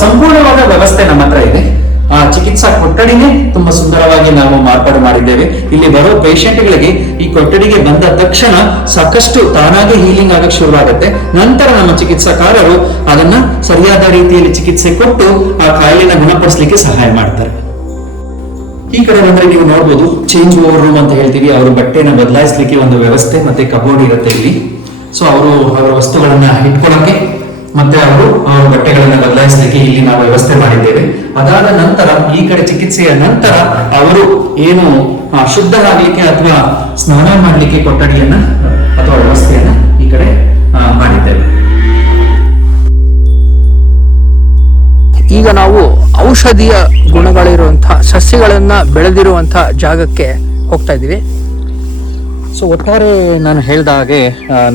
ಸಂಪೂರ್ಣವಾದ ವ್ಯವಸ್ಥೆ ನಮ್ಮ ಹತ್ರ ಇದೆ. ಆ ಚಿಕಿತ್ಸಾ ಕೊಠಡಿನೇ ತುಂಬಾ ಸುಂದರವಾಗಿ ನಾವು ಮಾರ್ಪಾಡು ಮಾಡಿದ್ದೇವೆ. ಇಲ್ಲಿ ಬರೋ ಪೇಷಂಟ್ಗಳಿಗೆ ಈ ಕೊಠಡಿಗೆ ಬಂದ ತಕ್ಷಣ ಸಾಕಷ್ಟು ತಾನಾಗೆ ಹೀಲಿಂಗ್ ಆಗಕ್ಕೆ ಶುರುವಾಗುತ್ತೆ. ನಂತರ ನಮ್ಮ ಚಿಕಿತ್ಸಾಕಾರರು ಅದನ್ನ ಸರಿಯಾದ ರೀತಿಯಲ್ಲಿ ಚಿಕಿತ್ಸೆ ಕೊಟ್ಟು ಆ ಕಾಯಿಲೆನ ಗುಣಪಡಿಸಲಿಕ್ಕೆ ಸಹಾಯ ಮಾಡ್ತಾರೆ. ಈ ಕಡೆ ಬಂದ್ರೆ ನೀವು ನೋಡ್ಬೋದು ಚೇಂಜ್ ಓವರ್ ರೂಮ್ ಅಂತ ಹೇಳ್ತೀವಿ. ಅವರು ಬಟ್ಟೆನ ಬದಲಾಯಿಸಲಿಕ್ಕೆ ಒಂದು ವ್ಯವಸ್ಥೆ ಮತ್ತೆ ಕಬೋರ್ಡ್ ಇರುತ್ತೆ ಇಲ್ಲಿ. ಸೊ ಅವರು ಅವರ ವಸ್ತುಗಳನ್ನ ಇಟ್ಕೊಳ್ಳೋಕೆ ಮತ್ತೆ ಅವರು ಅವರ ಬಟ್ಟೆಗಳನ್ನ ಬದಲಾಯಿಸಲಿಕ್ಕೆ ಇಲ್ಲಿ ನಾವು ವ್ಯವಸ್ಥೆ ಮಾಡಿದ್ದೇವೆ. ಅದಾದ ನಂತರ ಈ ಕಡೆ ಚಿಕಿತ್ಸೆಯ ನಂತರ ಅವರು ಏನು ಶುದ್ಧರಾಗಲಿಕ್ಕೆ ಅಥವಾ ಸ್ನಾನ ಮಾಡಲಿಕ್ಕೆ ಕೊಠಡಿಯನ್ನ ಅಥವಾ ವ್ಯವಸ್ಥೆಯನ್ನ ಈ ಕಡೆ ಮಾಡಿದ್ದೇವೆ. ಈಗ ನಾವು ಔಷಧೀಯ ಗುಣಗಳಿರುವಂತಹ ಸಸ್ಯಗಳನ್ನ ಬೆಳೆದಿರುವಂತಹ ಜಾಗಕ್ಕೆ ಹೋಗ್ತಾ ಇದ್ದೀವಿ. ಸೊ ಒಟ್ಟಾರೆ ನಾನು ಹೇಳಿದ ಹಾಗೆ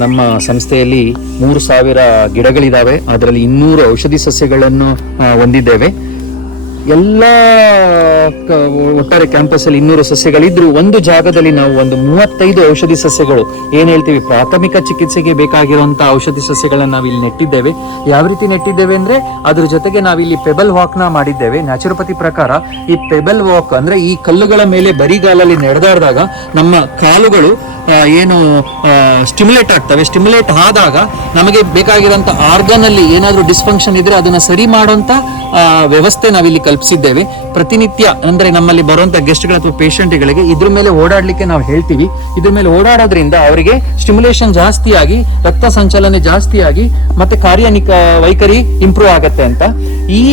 ನಮ್ಮ ಸಂಸ್ಥೆಯಲ್ಲಿ 3000 ಗಿಡಗಳಿದಾವೆ. ಅದರಲ್ಲಿ 200 ಔಷಧಿ ಸಸ್ಯಗಳನ್ನು ಹೊಂದಿದ್ದೇವೆ. ಎಲ್ಲ ಒಟ್ಟಾರೆ ಕ್ಯಾಂಪಸ್ ಅಲ್ಲಿ 200 ಸಸ್ಯಗಳಿದ್ರು ಒಂದು ಜಾಗದಲ್ಲಿ ನಾವು ಒಂದು 35 ಔಷಧಿ ಸಸ್ಯಗಳು ಏನ್ ಹೇಳ್ತೀವಿ ಪ್ರಾಥಮಿಕ ಚಿಕಿತ್ಸೆಗೆ ಬೇಕಾಗಿರುವಂತಹ ಔಷಧಿ ಸಸ್ಯಗಳನ್ನ ನಾವಿಲ್ಲಿ ನೆಟ್ಟಿದ್ದೇವೆ. ಯಾವ ರೀತಿ ನೆಟ್ಟಿದ್ದೇವೆ ಅಂದ್ರೆ ಅದ್ರ ಜೊತೆಗೆ ನಾವಿಲ್ಲಿ ಪೆಬಲ್ ವಾಕ್ ನ ಮಾಡಿದ್ದೇವೆ. ನ್ಯಾಚುರೋಪತಿ ಪ್ರಕಾರ ಈ ಪೆಬಲ್ ವಾಕ್ ಅಂದ್ರೆ ಈ ಕಲ್ಲುಗಳ ಮೇಲೆ ಬರಿಗಾಲಲ್ಲಿ ನಡೆದಾಡಿದಾಗ ನಮ್ಮ ಕಾಲುಗಳು ಏನು ಸ್ಟಿಮ್ಯುಲೇಟ್ ಆಗ್ತವೆ. ಸ್ಟಿಮ್ಯುಲೇಟ್ ಆದಾಗ ನಮಗೆ ಬೇಕಾಗಿರುವಂತ ಆರ್ಗನ್ ಅಲ್ಲಿ ಏನಾದ್ರೂ ಡಿಸ್ಫಂಕ್ಷನ್ ಇದ್ರೆ ಅದನ್ನ ಸರಿ ಮಾಡುವಂತ ವ್ಯವಸ್ಥೆ ನಾವಿಲ್ಲಿ ಕಲ್ಪಿಸಿದ್ದೇವೆ. ಪ್ರತಿನಿತ್ಯ ಅಂದ್ರೆ ನಮ್ಮಲ್ಲಿ ಬರುವಂತ ಗೆಸ್ಟ್ಗಳು ಅಥವಾ ಪೇಷಂಟ್ಗಳಿಗೆ ಇದ್ರ ಮೇಲೆ ಓಡಾಡ್ಲಿಕ್ಕೆ ನಾವು ಹೇಳ್ತೀವಿ. ಇದ್ರ ಮೇಲೆ ಓಡಾಡೋದ್ರಿಂದ ಅವರಿಗೆ ಸ್ಟಿಮ್ಯುಲೇಷನ್ ಜಾಸ್ತಿಯಾಗಿ ರಕ್ತ ಸಂಚಲನೆ ಜಾಸ್ತಿಯಾಗಿ ಮತ್ತೆ ವೈಖರಿ ಇಂಪ್ರೂವ್ ಆಗತ್ತೆ ಅಂತ. ಈ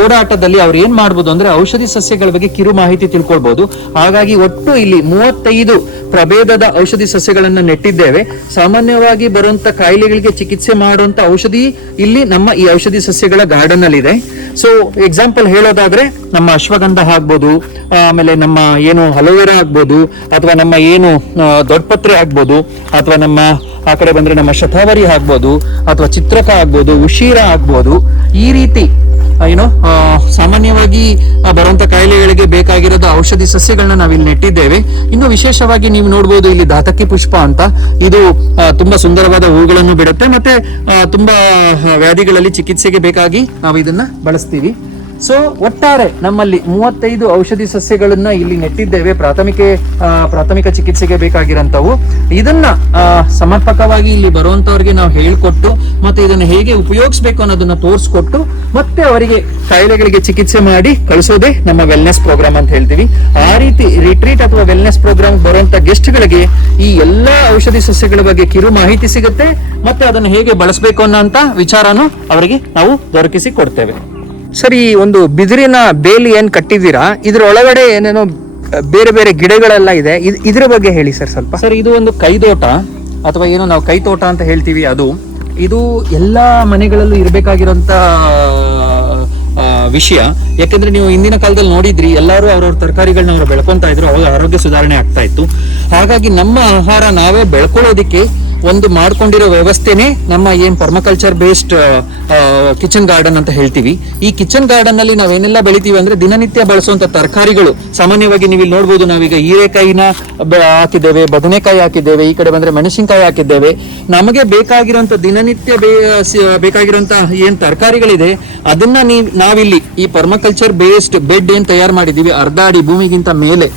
ಓಡಾಟದಲ್ಲಿ ಅವ್ರು ಏನ್ ಮಾಡ್ಬೋದು ಅಂದ್ರೆ ಔಷಧಿ ಸಸ್ಯಗಳ ಬಗ್ಗೆ ಕಿರು ಮಾಹಿತಿ ತಿಳ್ಕೊಳ್ಬಹುದು. ಹಾಗಾಗಿ ಒಟ್ಟು ಇಲ್ಲಿ 35 ಪ್ರಭೇದದ ಔಷಧಿ ಸಸ್ಯಗಳನ್ನ ನೆಟ್ಟಿದ್ದೇವೆ. ಸಾಮಾನ್ಯವಾಗಿ ಬರುವಂತ ಕಾಯಿಲೆಗಳಿಗೆ ಚಿಕಿತ್ಸೆ ಮಾಡುವಂತ ಔಷಧಿ ಇಲ್ಲಿ ನಮ್ಮ ಈ ಔಷಧಿ ಸಸ್ಯಗಳ ಗಾರ್ಡನ್ ಅಲ್ಲಿ ಇದೆ. ಸೊ ಎಕ್ಸಾಂಪಲ್ ಹೇಳೋದಾದ್ರೆ ನಮ್ಮ ಅಶ್ವಗಂಧ ಆಗ್ಬೋದು, ಆಮೇಲೆ ನಮ್ಮ ಏನು ಅಲೋವೆರಾ ಆಗ್ಬೋದು, ಅಥವಾ ನಮ್ಮ ಏನು ದೊಡ್ಡಪತ್ರೆ ಆಗ್ಬೋದು, ಅಥವಾ ನಮ್ಮ ಆ ಕಡೆ ಬಂದ್ರೆ ನಮ್ಮ ಶತಾವರಿ ಆಗ್ಬೋದು, ಅಥವಾ ಚಿತ್ರಕ ಆಗ್ಬೋದು, ಉಶೀರ ಆಗ್ಬೋದು. ಈ ರೀತಿ ಏನೋ ಸಾಮಾನ್ಯವಾಗಿ ಬರುವಂತ ಕಾಯಿಲೆಗಳಿಗೆ ಬೇಕಾಗಿರೋದ ಔಷಧಿ ಸಸ್ಯಗಳನ್ನ ನಾವಿಲ್ಲಿ ನೆಟ್ಟಿದ್ದೇವೆ. ಇನ್ನು ವಿಶೇಷವಾಗಿ ನೀವು ನೋಡ್ಬೋದು ಇಲ್ಲಿ ದಾತಕಿ ಪುಷ್ಪ ಅಂತ, ಇದು ತುಂಬಾ ಸುಂದರವಾದ ಹೂಗಳನ್ನು ಬಿಡುತ್ತೆ. ಮತ್ತೆ ತುಂಬಾ ವ್ಯಾಧಿಗಳಲ್ಲಿ ಚಿಕಿತ್ಸೆಗೆ ಬೇಕಾಗಿ ನಾವು ಇದನ್ನ ಬಳಸ್ತೀವಿ. ಸೊ ಒಟ್ಟಾರೆ ನಮ್ಮಲ್ಲಿ 35 ಔಷಧಿ ಸಸ್ಯಗಳನ್ನ ಇಲ್ಲಿ ನೆಟ್ಟಿದ್ದೇವೆ ಪ್ರಾಥಮಿಕ ಚಿಕಿತ್ಸೆಗೆ ಬೇಕಾಗಿರಂತವು. ಇದನ್ನ ಸಮರ್ಪಕವಾಗಿ ಇಲ್ಲಿ ಬರುವಂತವ್ರಿಗೆ ನಾವು ಹೇಳ್ಕೊಟ್ಟು ಮತ್ತೆ ಇದನ್ನ ಹೇಗೆ ಉಪಯೋಗಿಸ್ಬೇಕು ಅನ್ನೋದನ್ನ ತೋರಿಸ್ಕೊಟ್ಟು ಮತ್ತೆ ಅವರಿಗೆ ಕಾಯಿಲೆಗಳಿಗೆ ಚಿಕಿತ್ಸೆ ಮಾಡಿ ಕಳಿಸೋದೇ ನಮ್ಮ ವೆಲ್ನೆಸ್ ಪ್ರೋಗ್ರಾಮ್ ಅಂತ ಹೇಳ್ತೀವಿ. ಆ ರೀತಿ ರಿಟ್ರೀಟ್ ಅಥವಾ ವೆಲ್ನೆಸ್ ಪ್ರೋಗ್ರಾಮ್ ಬರುವಂತ ಗೆಸ್ಟ್ಗಳಿಗೆ ಈ ಎಲ್ಲಾ ಔಷಧಿ ಸಸ್ಯಗಳ ಬಗ್ಗೆ ಕಿರು ಮಾಹಿತಿ ಸಿಗುತ್ತೆ. ಮತ್ತೆ ಅದನ್ನು ಹೇಗೆ ಬಳಸಬೇಕು ಅನ್ನೋಂತ ವಿಚಾರನು ಅವರಿಗೆ ನಾವು ದೊರಕಿಸಿ ಕೊಡ್ತೇವೆ. ಸರಿ, ಒಂದು ಬಿದಿರಿನ ಬೇಲಿ ಏನ್ ಕಟ್ಟಿದ್ದೀರಾ, ಇದ್ರ ಒಳಗಡೆ ಏನೇನೋ ಬೇರೆ ಬೇರೆ ಗಿಡಗಳೆಲ್ಲ ಇದೆ, ಇದ್ರ ಬಗ್ಗೆ ಹೇಳಿ ಸರ್ ಸ್ವಲ್ಪ. ಸರ್, ಇದು ಒಂದು ಕೈದೋಟ ಅಥವಾ ಏನೋ ನಾವು ಕೈತೋಟ ಅಂತ ಹೇಳ್ತೀವಿ. ಇದು ಎಲ್ಲಾ ಮನೆಗಳಲ್ಲೂ ಇರಬೇಕಾಗಿರೋಂತ ವಿಷಯ. ಯಾಕಂದ್ರೆ ನೀವು ಇಂದಿನ ಕಾಲದಲ್ಲಿ ನೋಡಿದ್ರಿ, ಎಲ್ಲರೂ ಅವ್ರವ್ರ ತರಕಾರಿಗಳನ್ನ ಅವ್ರು ಬೆಳ್ಕೊಂತಾ ಇದ್ರು, ಅವಾಗ ಆರೋಗ್ಯ ಸುಧಾರಣೆ ಆಗ್ತಾ ಇತ್ತು. ಹಾಗಾಗಿ ನಮ್ಮ ಆಹಾರ ನಾವೇ ಬೆಳ್ಕೊಳ್ಳೋದಿಕ್ಕೆ ಒಂದು ಮಾಡ್ಕೊಂಡಿರೋ ವ್ಯವಸ್ಥೆನೇ ನಮ್ಮ ಏನ್ ಪರ್ಮಕಲ್ಚರ್ ಬೇಸ್ಡ್ ಕಿಚನ್ ಗಾರ್ಡನ್ ಅಂತ ಹೇಳ್ತೀವಿ. ಈ ಕಿಚನ್ ಗಾರ್ಡನ್ ಅಲ್ಲಿ ನಾವೇನೆಲ್ಲ ಬೆಳಿತೀವಿ ಅಂದ್ರೆ ದಿನನಿತ್ಯ ಬಳಸುವಂತ ತರಕಾರಿಗಳು. ಸಾಮಾನ್ಯವಾಗಿ ನೀವು ಇಲ್ಲಿ ನೋಡ್ಬೋದು, ನಾವೀಗ ಹೀರೆಕಾಯಿನ ಹಾಕಿದ್ದೇವೆ, ಬದನೆಕಾಯಿ ಹಾಕಿದ್ದೇವೆ, ಈ ಕಡೆ ಬಂದ್ರೆ ಮೆಣಸಿನಕಾಯಿ ಹಾಕಿದ್ದೇವೆ. ನಮಗೆ ಬೇಕಾಗಿರುವಂತ ದಿನನಿತ್ಯ ಬೇಕಾಗಿರುವಂತ ಏನ್ ತರಕಾರಿಗಳಿದೆ ಅದನ್ನ ನಾವಿಲ್ಲಿ ಈ ಪರ್ಮಕಲ್ಚರ್ ಬೇಸ್ಡ್ ಬೆಡ್ ಏನ್ ತಯಾರು ಮಾಡಿದೀವಿ, ಅರ್ಧ ಅಡಿ ಭೂಮಿಗಿಂತ ಮೇಲೆ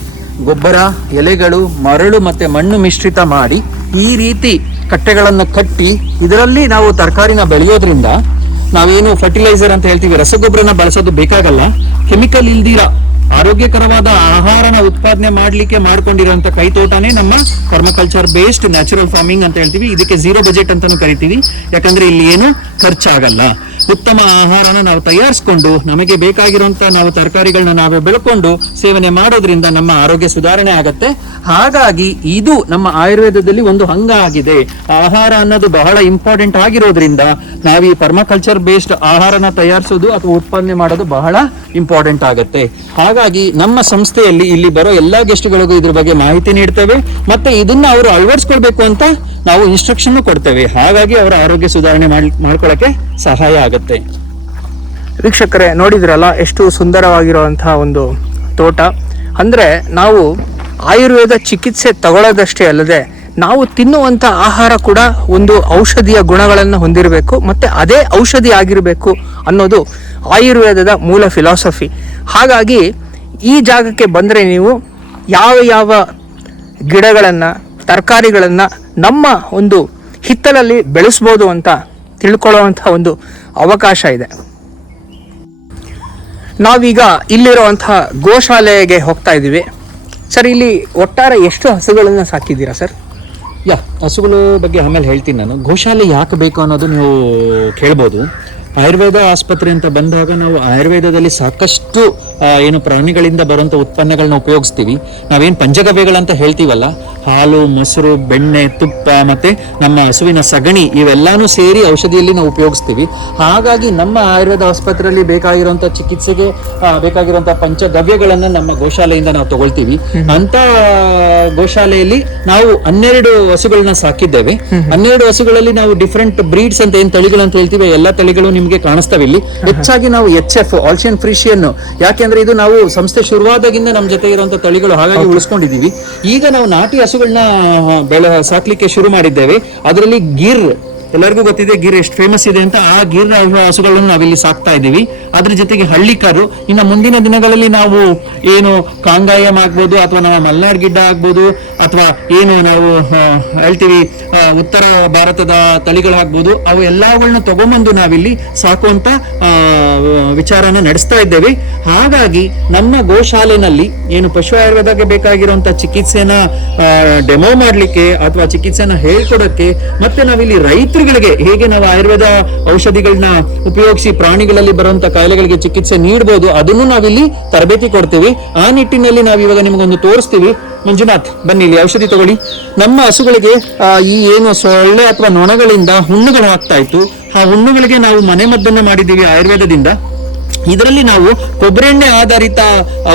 ಗೊಬ್ಬರ, ಎಲೆಗಳು, ಮರಳು ಮತ್ತೆ ಮಣ್ಣು ಮಿಶ್ರಿತ ಮಾಡಿ ಈ ರೀತಿ ಕಟ್ಟೆಗಳನ್ನು ಕಟ್ಟಿ ಇದರಲ್ಲಿ ನಾವು ತರಕಾರಿನ ಬೆಳೆಯೋದ್ರಿಂದ ನಾವೇನು ಫರ್ಟಿಲೈಸರ್ ಅಂತ ಹೇಳ್ತೀವಿ, ರಸಗೊಬ್ಬರನ ಬಳಸೋದು ಬೇಕಾಗಲ್ಲ. ಕೆಮಿಕಲ್ ಇಲ್ದಿರ ಆರೋಗ್ಯಕರವಾದ ಆಹಾರನ ಉತ್ಪಾದನೆ ಮಾಡ್ಲಿಕ್ಕೆ ಮಾಡ್ಕೊಂಡಿರುವಂತ ಕೈತೋಟನೇ ನಮ್ಮ ಪರ್ಮಕಲ್ಚರ್ ಬೇಸ್ಡ್ ನ್ಯಾಚುರಲ್ ಫಾರ್ಮಿಂಗ್ ಅಂತ ಹೇಳ್ತೀವಿ. ಇದಕ್ಕೆ ಝೀರೋ ಬಜೆಟ್ ಅಂತಾನು ಕರಿತೀವಿ. ಯಾಕಂದ್ರೆ ಇಲ್ಲಿ ಏನು ಖರ್ಚಾಗಲ್ಲ. ಉತ್ತಮ ಆಹಾರನ ನಾವು ತಯಾರಿಸ್ಕೊಂಡು ನಮಗೆ ಬೇಕಾಗಿರುವಂತ ನಾವು ತರಕಾರಿಗಳನ್ನ ನಾವೇ ಬೆಳ್ಕೊಂಡು ಸೇವನೆ ಮಾಡೋದ್ರಿಂದ ನಮ್ಮ ಆರೋಗ್ಯ ಸುಧಾರಣೆ ಆಗತ್ತೆ. ಹಾಗಾಗಿ ಇದು ನಮ್ಮ ಆಯುರ್ವೇದದಲ್ಲಿ ಒಂದು ಅಂಗ ಆಗಿದೆ. ಆಹಾರ ಅನ್ನೋದು ಬಹಳ ಇಂಪಾರ್ಟೆಂಟ್ ಆಗಿರೋದ್ರಿಂದ ನಾವು ಈ ಪರ್ಮಕಲ್ಚರ್ ಬೇಸ್ಡ್ ಆಹಾರನ ತಯಾರಿಸೋದು ಅಥವಾ ಉತ್ಪಾದನೆ ಮಾಡೋದು ಬಹಳ ಇಂಪಾರ್ಟೆಂಟ್ ಆಗುತ್ತೆ. ಹಾಗಾಗಿ ನಮ್ಮ ಸಂಸ್ಥೆಯಲ್ಲಿ ಇಲ್ಲಿ ಬರೋ ಎಲ್ಲಾ ಗೆಸ್ಟ್ಗಳಿಗೂ ಇದ್ರ ಬಗ್ಗೆ ಮಾಹಿತಿ ನೀಡ್ತೇವೆ, ಮತ್ತೆ ಇದನ್ನ ಅವರು ಅಳವಡಿಸ್ಕೊಳ್ಬೇಕು ಅಂತ ನಾವು ಇನ್ಸ್ಟ್ರಕ್ಷನ್ ಕೊಡ್ತೇವೆ. ಹಾಗಾಗಿ ಅವರ ಆರೋಗ್ಯ ಸುಧಾರಣೆ ಮಾಡ್ಕೊಳ್ಳಕ್ಕೆ ಸಹಾಯ ಆಗುತ್ತೆ. ವೀಕ್ಷಕರೇ, ನೋಡಿದ್ರಲ್ಲ ಎಷ್ಟು ಸುಂದರವಾಗಿರುವಂತಹ ಒಂದು ತೋಟ. ಅಂದರೆ ನಾವು ಆಯುರ್ವೇದ ಚಿಕಿತ್ಸೆ ತಗೊಳ್ಳೋದಷ್ಟೇ ಅಲ್ಲದೆ ನಾವು ತಿನ್ನುವಂಥ ಆಹಾರ ಕೂಡ ಒಂದು ಔಷಧಿಯ ಗುಣಗಳನ್ನು ಹೊಂದಿರಬೇಕು, ಮತ್ತು ಅದೇ ಔಷಧಿ ಆಗಿರಬೇಕು ಅನ್ನೋದು ಆಯುರ್ವೇದದ ಮೂಲ ಫಿಲಾಸಫಿ. ಹಾಗಾಗಿ ಈ ಜಾಗಕ್ಕೆ ಬಂದರೆ ನೀವು ಯಾವ ಯಾವ ಗಿಡಗಳನ್ನು, ತರಕಾರಿಗಳನ್ನು ನಮ್ಮ ಒಂದು ಹಿತ್ತಲಲ್ಲಿ ಬೆಳೆಸ್ಬೋದು ಅಂತ ತಿಳ್ಕೊಳ್ಳುವಂಥ ಒಂದು ಅವಕಾಶ ಇದೆ. ನಾವೀಗ ಇಲ್ಲಿರುವಂತಹ ಗೋಶಾಲೆಗೆ ಹೋಗ್ತಾ ಇದ್ದೀವಿ. ಸರ್, ಇಲ್ಲಿ ಒಟ್ಟಾರೆ ಎಷ್ಟು ಹಸುಗಳನ್ನು ಸಾಕಿದ್ದೀರಾ ಸರ್? ಹಸುಗಳ ಬಗ್ಗೆ ಆಮೇಲೆ ಹೇಳ್ತೀನಿ ನಾನು. ಗೋಶಾಲೆ ಯಾಕೆ ಬೇಕು ಅನ್ನೋದು ನೀವು ಕೇಳ್ಬೋದು. ಆಯುರ್ವೇದ ಆಸ್ಪತ್ರೆ ಅಂತ ಬಂದಾಗ ನಾವು ಆಯುರ್ವೇದದಲ್ಲಿ ಸಾಕಷ್ಟು ಏನು ಪ್ರಾಣಿಗಳಿಂದ ಬರುವಂಥ ಉತ್ಪನ್ನಗಳನ್ನ ಉಪಯೋಗಿಸ್ತೀವಿ. ನಾವೇನು ಪಂಚಗವ್ಯಗಳಂತ ಹೇಳ್ತೀವಲ್ಲ, ಹಾಲು, ಮೊಸರು, ಬೆಣ್ಣೆ, ತುಪ್ಪ ಮತ್ತೆ ನಮ್ಮ ಹಸುವಿನ ಸಗಣಿ ಇವೆಲ್ಲಾನು ಸೇರಿ ಔಷಧಿಯಲ್ಲಿ ನಾವು ಉಪಯೋಗಿಸ್ತೀವಿ. ಹಾಗಾಗಿ ನಮ್ಮ ಆಯುರ್ವೇದ ಆಸ್ಪತ್ರೆಯಲ್ಲಿ ಬೇಕಾಗಿರುವಂಥ ಚಿಕಿತ್ಸೆಗೆ ಬೇಕಾಗಿರುವಂಥ ಪಂಚಗವ್ಯಗಳನ್ನು ನಮ್ಮ ಗೋಶಾಲೆಯಿಂದ ನಾವು ತಗೊಳ್ತೀವಿ. ಅಂತ ಗೋಶಾಲೆಯಲ್ಲಿ ನಾವು 12 ಹಸುಗಳನ್ನ ಸಾಕಿದ್ದೇವೆ. 12 ಹಸುಗಳಲ್ಲಿ ನಾವು ಡಿಫ್ರೆಂಟ್ ಬ್ರೀಡ್ಸ್ ಅಂತ ಏನ್ ತಳಿಗಳು ಅಂತ ಹೇಳ್ತೀವಿ, ಎಲ್ಲ ತಳಿಗಳು ನಿಮ್ಗೆ ಕಾಣಿಸ್ತವೆ ಇಲ್ಲಿ. ಹೆಚ್ಚಾಗಿ ನಾವು HF ಆಲ್ಶಿಯನ್ ಫ್ರಿಶಿಯನ್, ಯಾಕೆಂದ್ರೆ ಇದು ನಾವು ಸಂಸ್ಥೆ ಶುರುವಾದಾಗಿಂದ ನಮ್ಮ ಜೊತೆ ಇರುವಂತ ತಳಿಗಳು, ಹಾಗಾಗಿ ಉಳಿಸ್ಕೊಂಡಿದೀವಿ. ಈಗ ನಾವು ನಾಟಿ ಹಸುಗಳನ್ನ ಸಾಕ್ಲಿಕ್ಕೆ ಶುರು ಮಾಡಿದ್ದೇವೆ. ಅದರಲ್ಲಿ ಗಿರ್, ಎಲ್ಲರಿಗೂ ಗೊತ್ತಿದೆ ಗಿರ್ ಎಷ್ಟು ಫೇಮಸ್ ಇದೆ ಅಂತ. ಆ ಗಿರ್ ಹಸುಗಳನ್ನು ನಾವಿಲ್ಲಿ ಸಾಕ್ತಾ ಇದ್ದೀವಿ. ಅದ್ರ ಜೊತೆಗೆ ಹಳ್ಳಿಕಾರು. ಇನ್ನು ಮುಂದಿನ ದಿನಗಳಲ್ಲಿ ನಾವು ಏನು ಕಾಂಗಾಯಂ ಆಗ್ಬೋದು, ಅಥವಾ ನಮ್ಮ ಮಲ್ನಾಡ್ ಗಿಡ್ಡ ಆಗ್ಬೋದು, ಅಥವಾ ಏನು ನಾವು ಹೇಳ್ತೀವಿ ಉತ್ತರ ಭಾರತದ ತಳಿಗಳಾಗ್ಬೋದು, ಅವು ಎಲ್ಲವುಗಳನ್ನ ತಗೊಂಬಂದು ನಾವಿಲ್ಲಿ ಸಾಕುವಂತ ವಿಚಾರನ ನಡೆಸ್ತಾ ಇದ್ದೇವೆ. ಹಾಗಾಗಿ ನಮ್ಮ ಗೋಶಾಲೆನಲ್ಲಿ ಏನು ಪಶು ಆಯುರ್ವೇದಕ್ಕೆ ಬೇಕಾಗಿರುವಂತ ಚಿಕಿತ್ಸೆನ ಡೆಮೋ ಮಾಡ್ಲಿಕ್ಕೆ ಅಥವಾ ಚಿಕಿತ್ಸೆನ ಹೇಳ್ಕೊಡಕ್ಕೆ, ಮತ್ತೆ ನಾವಿಲ್ಲಿ ರೈತರುಗಳಿಗೆ ಹೇಗೆ ನಾವು ಆಯುರ್ವೇದ ಔಷಧಿಗಳನ್ನ ಉಪಯೋಗಿಸಿ ಪ್ರಾಣಿಗಳಲ್ಲಿ ಬರುವಂತ ಕಾಯಿಲೆಗಳಿಗೆ ಚಿಕಿತ್ಸೆ ನೀಡಬಹುದು, ಅದನ್ನು ನಾವಿಲ್ಲಿ ತರಬೇತಿ ಕೊಡ್ತೀವಿ. ಆ ನಿಟ್ಟಿನಲ್ಲಿ ನಾವು ಇವಾಗ ನಿಮಗೊಂದು ತೋರಿಸ್ತೀವಿ. ಮಂಜುನಾಥ್, ಬನ್ನಿ ಇಲ್ಲಿ ಔಷಧಿ ತಗೊಳ್ಳಿ. ನಮ್ಮ ಹಸುಗಳಿಗೆ ಈ ಏನು ಸೊಳ್ಳೆ ಅಥವಾ ನೊಣಗಳಿಂದ ಹುಣ್ಣುಗಳು ಆಗ್ತಾ ಇತ್ತು, ಆ ಹುಣ್ಣುಗಳಿಗೆ ನಾವು ಮನೆಮದ್ದನ್ನ ಮಾಡಿದ್ದೀವಿ ಆಯುರ್ವೇದದಿಂದ. ಇದರಲ್ಲಿ ನಾವು ಕೊಬ್ಬರಿ ಎಣ್ಣೆ ಆಧಾರಿತ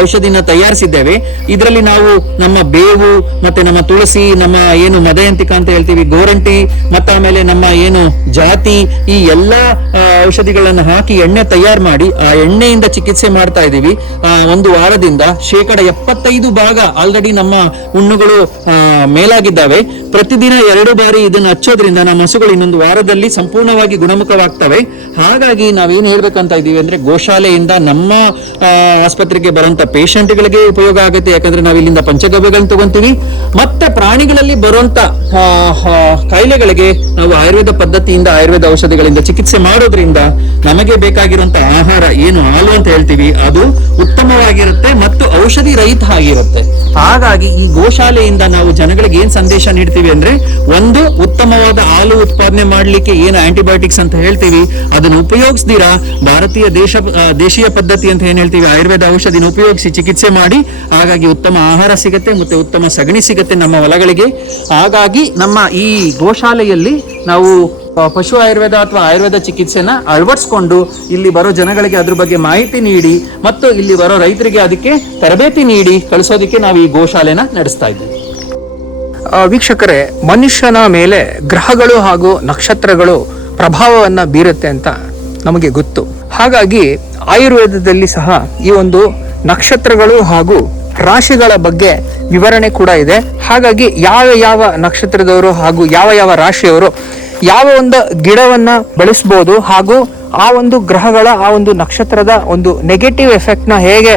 ಔಷಧಿನ ತಯಾರಿಸಿದ್ದೇವೆ. ಇದರಲ್ಲಿ ನಾವು ನಮ್ಮ ಬೇವು ಮತ್ತೆ ನಮ್ಮ ತುಳಸಿ, ನಮ್ಮ ಏನು ಮದಯಂತಿಕ ಅಂತ ಹೇಳ್ತೀವಿ, ಗೋರಂಟಿ, ಮತ್ತೆ ಆಮೇಲೆ ನಮ್ಮ ಏನು ಜಾತಿ, ಈ ಎಲ್ಲಾ ಔಷಧಿಗಳನ್ನು ಹಾಕಿ ಎಣ್ಣೆ ತಯಾರು ಮಾಡಿ ಆ ಎಣ್ಣೆಯಿಂದ ಚಿಕಿತ್ಸೆ ಮಾಡ್ತಾ ಇದ್ದೀವಿ. ಒಂದು ವಾರದಿಂದ 75% ಆಲ್ರೆಡಿ ನಮ್ಮ ಹುಣ್ಣುಗಳು ಮೇಲಾಗಿದ್ದಾವೆ. ಪ್ರತಿದಿನ 2 ಬಾರಿ ಇದನ್ನು ಹಚ್ಚೋದ್ರಿಂದ ನಮ್ಮ ಹಸುಗಳು ಇನ್ನೊಂದು ವಾರದಲ್ಲಿ ಸಂಪೂರ್ಣವಾಗಿ ಗುಣಮುಖವಾಗ್ತವೆ. ಹಾಗಾಗಿ ನಾವೇನ್ ಹೇಳ್ಬೇಕಂತ ಇದೀವಿ ಅಂದ್ರೆ, ಗೋಶಾಲೆಯಿಂದ ನಮ್ಮ ಆಸ್ಪತ್ರೆಗೆ ಬರುವಂತ ಪೇಷಂಟ್ಗಳಿಗೆ ಉಪಯೋಗ ಆಗುತ್ತೆ. ಯಾಕಂದ್ರೆ ನಾವು ಇಲ್ಲಿಂದ ಪಂಚಗವ್ಯಗಳನ್ನ ತಗೊಂತೀವಿ. ಮತ್ತೆ ಪ್ರಾಣಿಗಳಲ್ಲಿ ಬರುವಂತ ಕಾಯಿಲೆಗಳಿಗೆ ನಾವು ಆಯುರ್ವೇದ ಪದ್ಧತಿಯಿಂದ, ಆಯುರ್ವೇದ ಔಷಧಿಗಳಿಂದ ಚಿಕಿತ್ಸೆ ಮಾಡೋದ್ರಿಂದ ನಮಗೆ ಬೇಕಾಗಿರುವಂತ ಆಹಾರ ಏನು ಹಾಲು ಅಂತ ಹೇಳ್ತೀವಿ, ಅದು ಉತ್ತಮವಾಗಿರುತ್ತೆ ಮತ್ತು ಔಷಧಿ ರಹಿತ ಆಗಿರುತ್ತೆ. ಹಾಗಾಗಿ ಈ ಗೋಶಾಲೆಯಿಂದ ನಾವು ಜನಗಳಿಗೆ ಏನ್ ಸಂದೇಶ ನೀಡ್ತೀವಿ ಅಂದ್ರೆ, ಒಂದು, ಉತ್ತಮವಾದ ಹಾಲು ಉತ್ಪಾದನೆ ಮಾಡ್ಲಿಕ್ಕೆ ಏನು ಆಂಟಿಬಯೋಟಿಕ್ಸ್ ಅಂತ ಹೇಳ್ತೀವಿ ಅದನ್ನು ಉಪಯೋಗಿಸ್ದಿರಾ ಭಾರತೀಯ ದೇಶೀಯ ಪದ್ಧತಿ ಅಂತ ಏನ್ ಹೇಳ್ತೀವಿ, ಆಯುರ್ವೇದ ಔಷಧಿನ ಉಪಯೋಗಿಸಿ ಚಿಕಿತ್ಸೆ ಮಾಡಿ. ಹಾಗಾಗಿ ಉತ್ತಮ ಆಹಾರ ಸಿಗುತ್ತೆ ಮತ್ತೆ ಉತ್ತಮ ಸಗಣಿ ಸಿಗುತ್ತೆ ನಮ್ಮ ಹೊಲಗಳಿಗೆ. ಹಾಗಾಗಿ ನಮ್ಮ ಈ ಗೋಶಾಲೆಯಲ್ಲಿ ನಾವು ಪಶು ಆಯುರ್ವೇದ ಅಥವಾ ಆಯುರ್ವೇದ ಚಿಕಿತ್ಸೆನ ಅಳವಡಿಸ್ಕೊಂಡು ಇಲ್ಲಿ ಬರೋ ಜನಗಳಿಗೆ ಅದ್ರ ಬಗ್ಗೆ ಮಾಹಿತಿ ನೀಡಿ ಮತ್ತು ಇಲ್ಲಿ ಬರೋ ರೈತರಿಗೆ ಅದಕ್ಕೆ ತರಬೇತಿ ನೀಡಿ ಕಳಿಸೋದಕ್ಕೆ ನಾವು ಈ ಗೋಶಾಲೆನ ನಡೆಸ್ತಾ ಇದ್ದೀವಿ. ವೀಕ್ಷಕರೇ, ಮನುಷ್ಯನ ಮೇಲೆ ಗ್ರಹಗಳು ಹಾಗೂ ನಕ್ಷತ್ರಗಳು ಪ್ರಭಾವವನ್ನು ಬೀರುತ್ತೆ ಅಂತ ನಮಗೆ ಗೊತ್ತು. ಹಾಗಾಗಿ ಆಯುರ್ವೇದದಲ್ಲಿ ಸಹ ಈ ಒಂದು ನಕ್ಷತ್ರಗಳು ಹಾಗೂ ರಾಶಿಗಳ ಬಗ್ಗೆ ವಿವರಣೆ ಕೂಡ ಇದೆ. ಹಾಗಾಗಿ ಯಾವ ಯಾವ ನಕ್ಷತ್ರದವರು ಹಾಗೂ ಯಾವ ಯಾವ ರಾಶಿಯವರು ಯಾವ ಒಂದು ಗಿಡವನ್ನು ಬೆಳೆಸ್ಬೋದು ಹಾಗೂ ಆ ಒಂದು ಗ್ರಹಗಳ ಆ ಒಂದು ನಕ್ಷತ್ರದ ಒಂದು ನೆಗೆಟಿವ್ ಎಫೆಕ್ಟ್ನ ಹೇಗೆ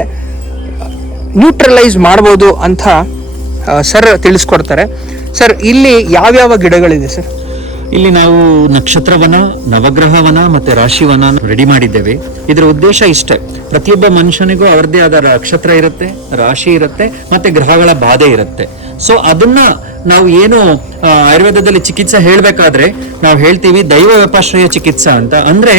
ನ್ಯೂಟ್ರಲೈಸ್ ಮಾಡ್ಬೋದು ಅಂತ ಸರ್ ತಿಳಿಸ್ಕೊಡ್ತಾರೆ. ಸರ್, ಇಲ್ಲಿ ಯಾವ್ಯಾವ ಗಿಡಗಳಿದೆ ಸರ್? ಇಲ್ಲಿ ನಾವು ನಕ್ಷತ್ರವನ, ನವಗ್ರಹವನ ಮತ್ತೆ ರಾಶಿವನ ರೆಡಿ ಮಾಡಿದ್ದೇವೆ. ಇದರ ಉದ್ದೇಶ ಇಷ್ಟೇ, ಪ್ರತಿಯೊಬ್ಬ ಮನುಷ್ಯನಿಗೂ ಅವರದೇ ಆದ ನಕ್ಷತ್ರ ಇರುತ್ತೆ, ರಾಶಿ ಇರುತ್ತೆ, ಮತ್ತೆ ಗ್ರಹಗಳ ಬಾಧೆ ಇರುತ್ತೆ. ಸೊ ಅದನ್ನ ನಾವು ಏನು ಆಯುರ್ವೇದದಲ್ಲಿ ಚಿಕಿತ್ಸೆ ಹೇಳ್ಬೇಕಾದ್ರೆ ನಾವು ಹೇಳ್ತೀವಿ ದೈವ ವ್ಯಪಾಶ್ರಯ ಚಿಕಿತ್ಸಾ ಅಂತ. ಅಂದ್ರೆ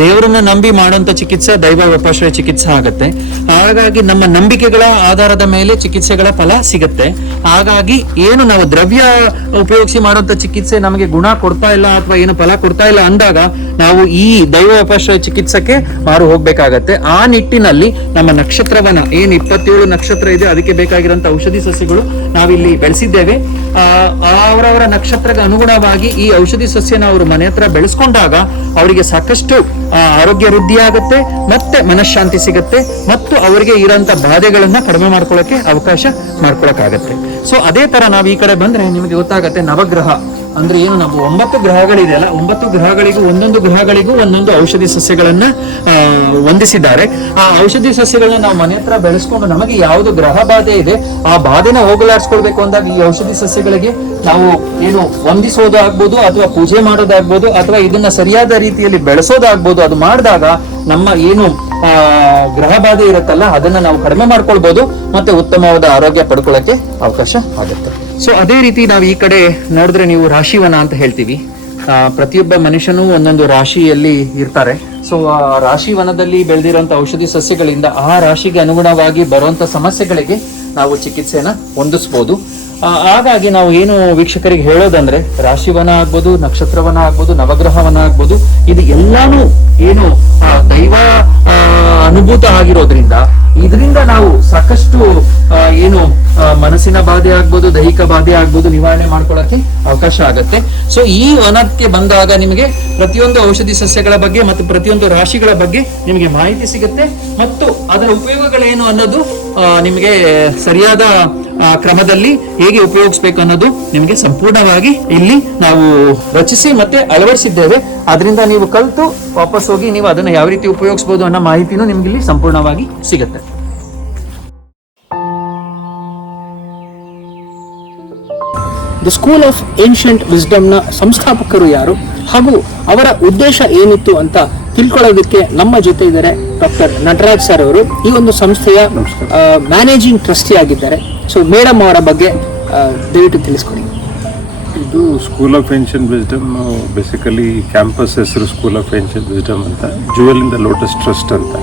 ದೇವರನ್ನ ನಂಬಿ ಮಾಡುವಂತ ಚಿಕಿತ್ಸೆ ದೈವ ವ್ಯಪಾಶ್ರಯ ಚಿಕಿತ್ಸೆ ಆಗುತ್ತೆ. ಹಾಗಾಗಿ ನಮ್ಮ ನಂಬಿಕೆಗಳ ಆಧಾರದ ಮೇಲೆ ಚಿಕಿತ್ಸೆಗಳ ಫಲ ಸಿಗುತ್ತೆ. ಹಾಗಾಗಿ ಏನು ನಾವು ದ್ರವ್ಯ ಉಪಯೋಗಿಸಿ ಮಾಡುವಂತ ಚಿಕಿತ್ಸೆ ನಮಗೆ ಗುಣ ಕೊಡ್ತಾ ಇಲ್ಲ ಅಥವಾ ಏನು ಫಲ ಕೊಡ್ತಾ ಇಲ್ಲ ಅಂದಾಗ ನಾವು ಈ ದೈವ ವ್ಯಪಾಶ್ರಯ ಚಿಕಿತ್ಸೆಗೆ ಮಾರು ಹೋಗ್ಬೇಕಾಗತ್ತೆ. ಆ ನಿಟ್ಟಿನಲ್ಲಿ ನಮ್ಮ ನಕ್ಷತ್ರವನ ಏನು 27 ನಕ್ಷತ್ರ ಇದೆ, ಅದಕ್ಕೆ ಬೇಕಾಗಿರುವಂತ ಔಷಧಿ ಸಸ್ಯಗಳು ನಾವಿಲ್ಲಿ ಬೆಳೆಸಿದ್ದೇವೆ. ಅವರವರ ನಕ್ಷತ್ರಕ್ಕೆ ಅನುಗುಣವಾಗಿ ಈ ಔಷಧಿ ಸಸ್ಯನ ಅವರು ಮನೆ ಹತ್ರ ಬೆಳೆಸ್ಕೊಂಡಾಗ ಅವರಿಗೆ ಸಾಕಷ್ಟು ಆರೋಗ್ಯ ವೃದ್ಧಿ ಆಗುತ್ತೆ, ಮತ್ತೆ ಮನಃಶಾಂತಿ ಸಿಗುತ್ತೆ, ಮತ್ತು ಅವರಿಗೆ ಇರೋಂಥ ಬಾಧೆಗಳನ್ನ ಕಡಿಮೆ ಮಾಡ್ಕೊಳ್ಳೋಕೆ ಅವಕಾಶ ಮಾಡ್ಕೊಳಕ್ಕಾಗತ್ತೆ. ಸೊ ಅದೇ ತರ ನಾವು ಈ ಕಡೆ ಬಂದ್ರೆ ನಿಮಗೆ ಗೊತ್ತಾಗತ್ತೆ, ನವಗ್ರಹ ಅಂದ್ರೆ ಏನು, ನಾವು 9 ಗ್ರಹಗಳಿದೆಯಲ್ಲ, 9 ಗ್ರಹಗಳಿಗೂ ಒಂದೊಂದು ಔಷಧಿ ಸಸ್ಯಗಳನ್ನ ಹೊಂದಿಸಿದ್ದಾರೆ. ಆ ಔಷಧಿ ಸಸ್ಯಗಳನ್ನ ನಾವು ಮನೆ ಹತ್ರ ಬೆಳೆಸ್ಕೊಂಡು ನಮಗೆ ಯಾವುದು ಗ್ರಹ ಬಾಧೆ ಇದೆ ಆ ಬಾಧೆನ ಹೋಗಲಾಡಿಸ್ಕೊಳ್ಬೇಕು ಅಂದಾಗ ಈ ಔಷಧಿ ಸಸ್ಯಗಳಿಗೆ ನಾವು ಏನು ಹೊಂದಿಸೋದು ಆಗ್ಬೋದು, ಅಥವಾ ಪೂಜೆ ಮಾಡೋದಾಗ್ಬೋದು, ಅಥವಾ ಇದನ್ನ ಸರಿಯಾದ ರೀತಿಯಲ್ಲಿ ಬೆಳೆಸೋದಾಗ್ಬೋದು. ಅದು ಮಾಡಿದಾಗ ನಮ್ಮ ಏನು ಗ್ರಹ ಬಾಧೆ ಇರುತ್ತಲ್ಲ ಅದನ್ನ ನಾವು ಕಡಿಮೆ ಮಾಡ್ಕೊಳ್ಬಹುದು, ಮತ್ತೆ ಉತ್ತಮವಾದ ಆರೋಗ್ಯ ಪಡ್ಕೊಳ್ಳಕ್ಕೆ ಅವಕಾಶ ಆಗುತ್ತೆ. ಸೊ ಅದೇ ರೀತಿ ನಾವು ಈ ಕಡೆ ನೋಡಿದ್ರೆ ನೀವು ರಾಶಿವನ ಅಂತ ಹೇಳ್ತೀವಿ. ಪ್ರತಿಯೊಬ್ಬ ಮನುಷ್ಯನೂ ಒಂದೊಂದು ರಾಶಿಯಲ್ಲಿ ಇರ್ತಾರೆ. ಸೊ ಆ ರಾಶಿವನದಲ್ಲಿ ಬೆಳೆದಿರುವಂತ ಔಷಧಿ ಸಸ್ಯಗಳಿಂದ ಆ ರಾಶಿಗೆ ಅನುಗುಣವಾಗಿ ಬರುವಂತ ಸಮಸ್ಯೆಗಳಿಗೆ ನಾವು ಚಿಕಿತ್ಸೆನ ಹೊಂದಿಸ್ಬೋದು. ಹಾಗಾಗಿ ನಾವು ಏನು ವೀಕ್ಷಕರಿಗೆ ಹೇಳೋದಂದ್ರೆ, ರಾಶಿವನ ಆಗ್ಬೋದು, ನಕ್ಷತ್ರವನ ಆಗ್ಬೋದು, ನವಗ್ರಹವನ ಆಗ್ಬೋದು, ಇದು ಎಲ್ಲಾನು ಏನು ದೈವ ಅನುಭೂತ ಆಗಿರೋದ್ರಿಂದ ಇದರಿಂದ ನಾವು ಸಾಕಷ್ಟು ಏನು ಮನಸ್ಸಿನ ಬಾಧೆ ಆಗ್ಬೋದು, ದೈಹಿಕ ಬಾಧೆ ಆಗ್ಬೋದು, ನಿವಾರಣೆ ಮಾಡ್ಕೊಳ್ಳಕ್ಕೆ ಅವಕಾಶ ಆಗತ್ತೆ. ಸೊ ಈ ವನಕ್ಕೆ ಬಂದಾಗ ನಿಮಗೆ ಪ್ರತಿಯೊಂದು ಔಷಧಿ ಸಸ್ಯಗಳ ಬಗ್ಗೆ ಮತ್ತು ಪ್ರತಿಯೊಂದು ರಾಶಿಗಳ ಬಗ್ಗೆ ನಿಮಗೆ ಮಾಹಿತಿ ಸಿಗುತ್ತೆ, ಮತ್ತು ಅದರ ಉಪಯೋಗಗಳೇನು ಅನ್ನೋದು ನಿಮಗೆ ಸರಿಯಾದ ಕ್ರಮದಲ್ಲಿ ಹೇಗೆ ಉಪಯೋಗಿಸ್ಬೇಕು ಅನ್ನೋದು ನಿಮಗೆ ಸಂಪೂರ್ಣವಾಗಿ ಇಲ್ಲಿ ನಾವು ರಚಿಸಿ ಮತ್ತೆ ಅಳವಡಿಸಿದ್ದೇವೆ. ಅದರಿಂದ ನೀವು ಕಲಿತು ವಾಪಸ್ ಹೋಗಿ ನೀವು ಅದನ್ನು ಯಾವ ರೀತಿ ಉಪಯೋಗಿಸಬಹುದು ಅನ್ನೋ ಮಾಹಿತಿನೂ ನಿಮ್ಗೆ ಇಲ್ಲಿ ಸಂಪೂರ್ಣವಾಗಿ ಸಿಗುತ್ತೆ. ದ ಸ್ಕೂಲ್ ಆಫ್ ಏನ್ಷಿಯಂಟ್ ವಿಸ್ಡಮ್ನ ಸಂಸ್ಥಾಪಕರು ಯಾರು ಹಾಗೂ ಅವರ ಉದ್ದೇಶ ಏನಿತ್ತು ಅಂತ ತಿಳ್ಕೊಳ್ಳೋದಕ್ಕೆ ನಮ್ಮ ಜೊತೆ ಇದ್ದಾರೆ ಡಾಕ್ಟರ್ ನಟರಾಜ್ ಸರ್ ಅವರು. ಈ ಒಂದು ಸಂಸ್ಥೆಯ ಮ್ಯಾನೇಜಿಂಗ್ ಟ್ರಸ್ಟಿ ಆಗಿದ್ದಾರೆ. ಸೊ ಮೇಡಮ್ ಅವರ ಬಗ್ಗೆ ದಯವಿಟ್ಟು ತಿಳಿಸ್ಕೊಡಿ. ಇದು school of ancient wisdom basically campus ಹೆಸರು ಸ್ಕೂಲ್ ಆಫ್ ಏನ್ಷಿಯಂಟ್ ವಿಸ್ಡಮ್ ಅಂತ, jewel in the lotus trust ಅಂತ.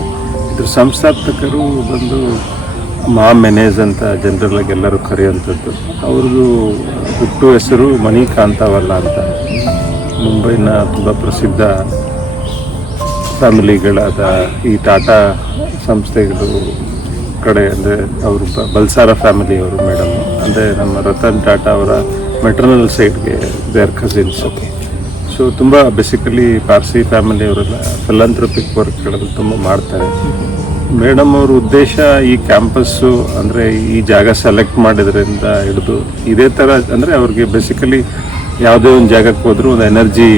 ಇದ್ರ ಸಂಸ್ಥಾಪಕರು ಬಂದು ಮಾ ಮೆನೇಜ್ ಅಂತ ಜನರಲ್ ಆಗಿ ಎಲ್ಲರೂ ಕರೆಯುವಂಥದ್ದು. ಅವ್ರದ್ದು ಹುಟ್ಟು ಹೆಸರು ಮಣಿಕಾಂತವಲ್ಲ ಅಂತ. ಮುಂಬೈನ ತುಂಬ ಪ್ರಸಿದ್ಧ ಫ್ಯಾಮಿಲಿಗಳಾದ ಈ ಟಾಟಾ ಸಂಸ್ಥೆಗಳು ಕಡೆ ಅಂದರೆ ಅವರು ಬಲ್ಸಾರ ಫ್ಯಾಮಿಲಿಯವರು ಮೇಡಮ್, ಅಂದರೆ ನಮ್ಮ ರತನ್ ಟಾಟಾ ಅವರ ಮೆಟರ್ನಲ್ ಸೈಡ್ಗೆ ದೇರ್ ಕಸಿನ್ಸ್. ಸೊ ತುಂಬ ಬೇಸಿಕಲಿ ಪಾರ್ಸಿ ಫ್ಯಾಮಿಲಿಯವರೆಲ್ಲ ಫಿಲಾಂಥ್ರಪಿಕ್ ವರ್ಕ್ಗಳಲ್ಲಿ ತುಂಬ ಮಾಡ್ತಾರೆ. ಮೇಡಮ್ ಅವ್ರ ಉದ್ದೇಶ ಈ ಕ್ಯಾಂಪಸ್ಸು ಅಂದರೆ ಈ ಜಾಗ ಸೆಲೆಕ್ಟ್ ಮಾಡಿದ್ರಿಂದ ಹಿಡಿದು ಇದೇ ಥರ, ಅಂದರೆ ಅವ್ರಿಗೆ ಬೇಸಿಕಲಿ ಯಾವುದೇ ಒಂದು ಜಾಗಕ್ಕೆ ಹೋದರೂ ಒಂದು ಎನರ್ಜಿ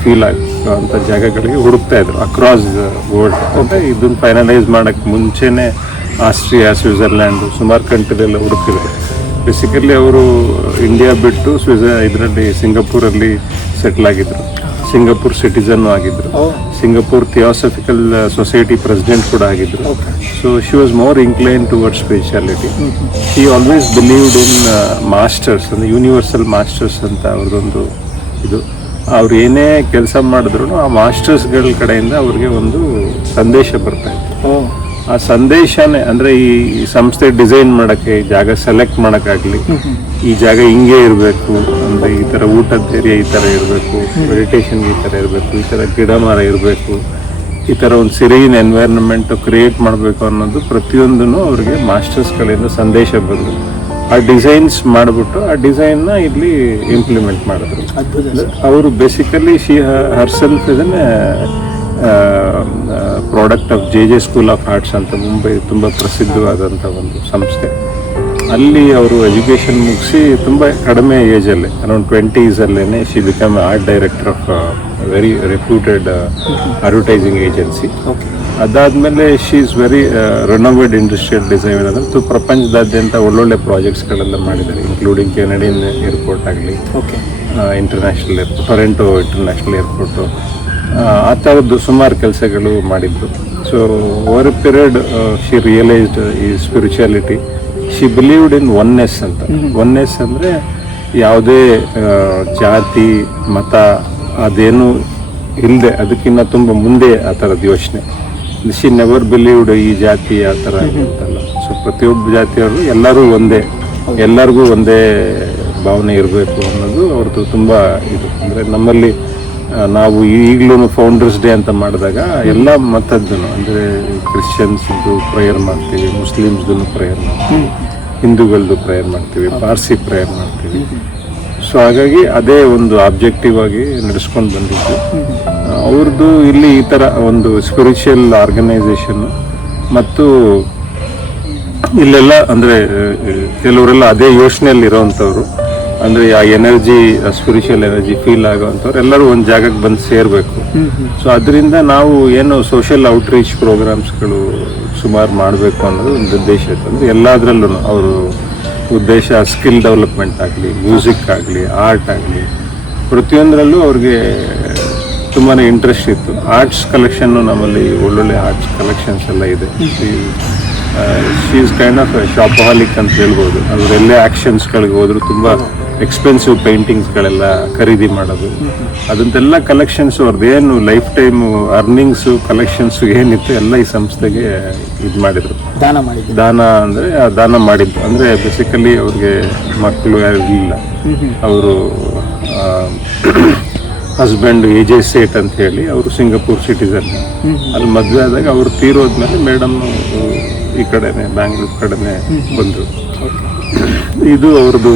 ಫೀಲ್ ಆಗುವಂಥ ಜಾಗಗಳಿಗೆ ಹುಡುಕ್ತಾ ಇದ್ರು ಅಕ್ರಾಸ್ ವರ್ಲ್ಡ್. ಅಂದರೆ ಇದನ್ನು ಫೈನಲೈಸ್ ಮಾಡೋಕ್ಕೆ ಮುಂಚೆನೇ ಆಸ್ಟ್ರಿಯಾ, ಸ್ವಿಟ್ಜರ್ಲ್ಯಾಂಡು ಸುಮಾರು ಕಂಟ್ರಿಲೆಲ್ಲ ಹುಡುಕಿದ್ರು. ಬೇಸಿಕಲಿ ಅವರು ಇಂಡಿಯಾ ಬಿಟ್ಟು ಇದರಲ್ಲಿ ಸಿಂಗಪೂರಲ್ಲಿ ಸೆಟ್ಲ್ ಆಗಿದ್ರು. ಸಿಂಗಪೂರ್ ಸಿಟಿಸನ್ ಆಗಿದ್ರು. ಸಿಂಗಪೂರ್ ಥಿಯಾಸಫಿಕಲ್ ಸೊಸೈಟಿ ಪ್ರೆಸಿಡೆಂಟ್ ಕೂಡ ಆಗಿದ್ರು. So she was more incline towards spirituality. She always believed in masters, ಅಂದರೆ ಯೂನಿವರ್ಸಲ್ ಮಾಸ್ಟರ್ಸ್ ಅಂತ ಅವ್ರದ್ದೊಂದು ಇದು. ಅವ್ರು ಏನೇ ಕೆಲಸ ಮಾಡಿದ್ರು ಆ ಮಾಸ್ಟರ್ಸ್ಗಳ ಕಡೆಯಿಂದ ಅವ್ರಿಗೆ ಒಂದು ಸಂದೇಶ ಬರ್ತಾ ಇತ್ತು. ಆ ಸಂದೇಶನೇ ಅಂದರೆ ಈ ಸಂಸ್ಥೆ ಡಿಸೈನ್ ಮಾಡೋಕ್ಕೆ, ಈ ಜಾಗ ಸೆಲೆಕ್ಟ್ ಮಾಡೋಕ್ಕಾಗಲಿ, ಈ ಜಾಗ ಹಿಂಗೆ ಇರಬೇಕು ಅಂದರೆ ಈ ಥರ ಊಟದ ಏರಿಯಾ ಈ ಥರ ಇರಬೇಕು, ಮೆಡಿಟೇಷನ್ಗೆ ಈ ಥರ ಇರಬೇಕು, ಈ ಥರ ಗಿಡ ಮರ ಇರಬೇಕು, ಈ ಥರ ಒಂದು ಸಿರೀನ್ ಎನ್ವೈರ್ನ್ಮೆಂಟು ಕ್ರಿಯೇಟ್ ಮಾಡಬೇಕು ಅನ್ನೋದು ಪ್ರತಿಯೊಂದೂ ಅವ್ರಿಗೆ ಮಾಸ್ಟರ್ಸ್ಗಳಿಂದ ಸಂದೇಶ ಬಂದು ಆ ಡಿಸೈನ್ಸ್ ಮಾಡಿಬಿಟ್ಟು ಆ ಡಿಸೈನ್ನ ಇಲ್ಲಿ ಇಂಪ್ಲಿಮೆಂಟ್ ಮಾಡಿದ್ರು. ಅವರು ಬೇಸಿಕಲಿ ಹರ್ಸೆಲ್ಫ್ ಇದನ್ನೇ product of J school of arts ಅಂತ ಮುಂಬೈ ತುಂಬ ಪ್ರಸಿದ್ಧವಾದಂಥ ಒಂದು ಸಂಸ್ಥೆ. ಅಲ್ಲಿ ಅವರು ಎಜುಕೇಷನ್ ಮುಗಿಸಿ ತುಂಬ ಕಡಿಮೆ ಏಜಲ್ಲಿ around 20s she become art director of very reputed advertising agency. ಅದಾದಮೇಲೆ she is very renowned industrial designer ಅಂದರೆ ಪ್ರಪಂಚದಾದ್ಯಂತ ಒಳ್ಳೊಳ್ಳೆ ಪ್ರಾಜೆಕ್ಟ್ಸ್ಗಳೆಲ್ಲ ಮಾಡಿದ್ದಾರೆ, ಇನ್ಕ್ಲೂಡಿಂಗ್ ಕೆನಡಿಯನ್ ಏರ್ಪೋರ್ಟ್ ಆಗಲಿ, international airport, Toronto international airport, ಆ ಥರದ್ದು ಸುಮಾರು ಕೆಲಸಗಳು ಮಾಡಿದ್ರು. So over a period she realised ಈ spirituality. She believed in oneness ಅಂತ. ಒನ್ನೆಸ್ ಅಂದರೆ ಯಾವುದೇ ಜಾತಿ ಮತ ಅದೇನು ಇಲ್ಲದೆ ಅದಕ್ಕಿಂತ ತುಂಬ ಮುಂದೆ ಆ ಥರದ ಯೋಚನೆ. ಶಿ ನೆವರ್ ಬಿಲೀವ್ಡ್ ಈ ಜಾತಿ ಆ ಥರ ಅಂತಲ್ಲ. ಸೊ ಪ್ರತಿಯೊಬ್ಬ ಜಾತಿಯವರು ಎಲ್ಲರೂ ಒಂದೇ, ಎಲ್ಲರಿಗೂ ಒಂದೇ ಭಾವನೆ ಇರಬೇಕು ಅನ್ನೋದು ಅವ್ರದ್ದು ತುಂಬ ಇದು. ಅಂದರೆ ನಮ್ಮಲ್ಲಿ ನಾವು ಈಗಲೂ ಫೌಂಡರ್ಸ್ ಡೇ ಅಂತ ಮಾಡಿದಾಗ ಎಲ್ಲ ಮತದ್ದು ಅಂದರೆ ಕ್ರಿಶ್ಚಿಯನ್ಸ್ದು ಪ್ರೇಯರ್ ಮಾಡ್ತೀವಿ, ಮುಸ್ಲಿಮ್ಸ್ದು ಪ್ರೇಯರ್ ಮಾಡ್ತೀವಿ, ಹಿಂದೂಗಳದ್ದು ಪ್ರೇಯರ್ ಮಾಡ್ತೀವಿ, ಪಾರ್ಸಿ ಪ್ರೇಯರ್ ಮಾಡ್ತೀವಿ. ಸೊ ಹಾಗಾಗಿ ಅದೇ ಒಂದು ಆಬ್ಜೆಕ್ಟಿವ್ ಆಗಿ ನಡೆಸ್ಕೊಂಡು ಬಂದಿದ್ದು. ಅವ್ರದ್ದು ಇಲ್ಲಿ ಈ ಥರ ಒಂದು ಸ್ಪಿರಿಚುವಲ್ ಆರ್ಗನೈಸೇಷನ್ನು ಮತ್ತು ಇಲ್ಲೆಲ್ಲ ಅಂದರೆ ಕೆಲವರೆಲ್ಲ ಅದೇ ಯೋಚನೆಯಲ್ಲಿ ಇರೋವಂಥವ್ರು, ಅಂದರೆ ಆ ಎನರ್ಜಿ, ಸ್ಪಿರಿಚುವಲ್ ಎನರ್ಜಿ ಫೀಲ್ ಆಗೋವಂಥವ್ರು ಎಲ್ಲರೂ ಒಂದು ಜಾಗಕ್ಕೆ ಬಂದು ಸೇರಬೇಕು. ಸೊ ಅದರಿಂದ ನಾವು ಏನು ಸೋಷಿಯಲ್ ಔಟ್ರೀಚ್ ಪ್ರೋಗ್ರಾಮ್ಸ್ಗಳು ಸುಮಾರು ಮಾಡಬೇಕು ಅನ್ನೋದು ಒಂದು ಉದ್ದೇಶ ಇತ್ತು. ಅಂದರೆ ಎಲ್ಲದರಲ್ಲೂ ಅವರು ಉದ್ದೇಶ ಸ್ಕಿಲ್ ಡೆವಲಪ್ಮೆಂಟ್ ಆಗಲಿ, ಮ್ಯೂಸಿಕ್ ಆಗಲಿ, ಆರ್ಟ್ ಆಗಲಿ, ಪ್ರತಿಯೊಂದರಲ್ಲೂ ಅವ್ರಿಗೆ ತುಂಬಾ ಇಂಟ್ರೆಸ್ಟ್ ಇತ್ತು. ಆರ್ಟ್ಸ್ ಕಲೆಕ್ಷನ್ನು ನಮ್ಮಲ್ಲಿ ಒಳ್ಳೊಳ್ಳೆ ಆರ್ಟ್ಸ್ ಕಲೆಕ್ಷನ್ಸ್ ಎಲ್ಲ ಇದೆ. ಶಿ ಈಸ್ ಕೈಂಡ್ ಆಫ್ ಶಾಪಹಾಲಿಕ್ ಅಂತ ಹೇಳ್ಬೋದು. ಅವರೆಲ್ಲೇ ಆ್ಯಕ್ಷನ್ಸ್ಗಳಿಗೆ ಹೋದ್ರು ತುಂಬ ಎಕ್ಸ್ಪೆನ್ಸಿವ್ ಪೇಂಟಿಂಗ್ಸ್ಗಳೆಲ್ಲ ಖರೀದಿ ಮಾಡೋದು, ಅದಂತೆಲ್ಲ ಕಲೆಕ್ಷನ್ಸು ಅವ್ರದ್ದೇನು ಲೈಫ್ ಟೈಮು ಅರ್ನಿಂಗ್ಸು ಕಲೆಕ್ಷನ್ಸು ಏನಿತ್ತು ಎಲ್ಲ ಈ ಸಂಸ್ಥೆಗೆ ಇದು ಮಾಡಿದರು, ದಾನ ಅಂದರೆ ದಾನ ಮಾಡಿದ್ದು. ಅಂದರೆ ಬೇಸಿಕಲಿ ಅವ್ರಿಗೆ ಮಕ್ಕಳು ಯಾರು ಇಲ್ಲ, ಅವರು ಹಸ್ಬೆಂಡ್ ಎಜೆ ಸೇಟ್ ಅಂತ ಹೇಳಿ ಅವರು ಸಿಂಗಾಪುರ್ ಸಿಟಿಸನ್. ಅಲ್ಲಿ ಮದುವೆ ಆದಾಗ ಅವ್ರು ತೀರೋದ್ಮೇಲೆ ಮೇಡಮ್ ಈ ಕಡೆನೆ ಬ್ಯಾಂಗ್ಳೂರ್ ಕಡೆನೆ ಬಂದರು. ಇದು ಅವ್ರದ್ದು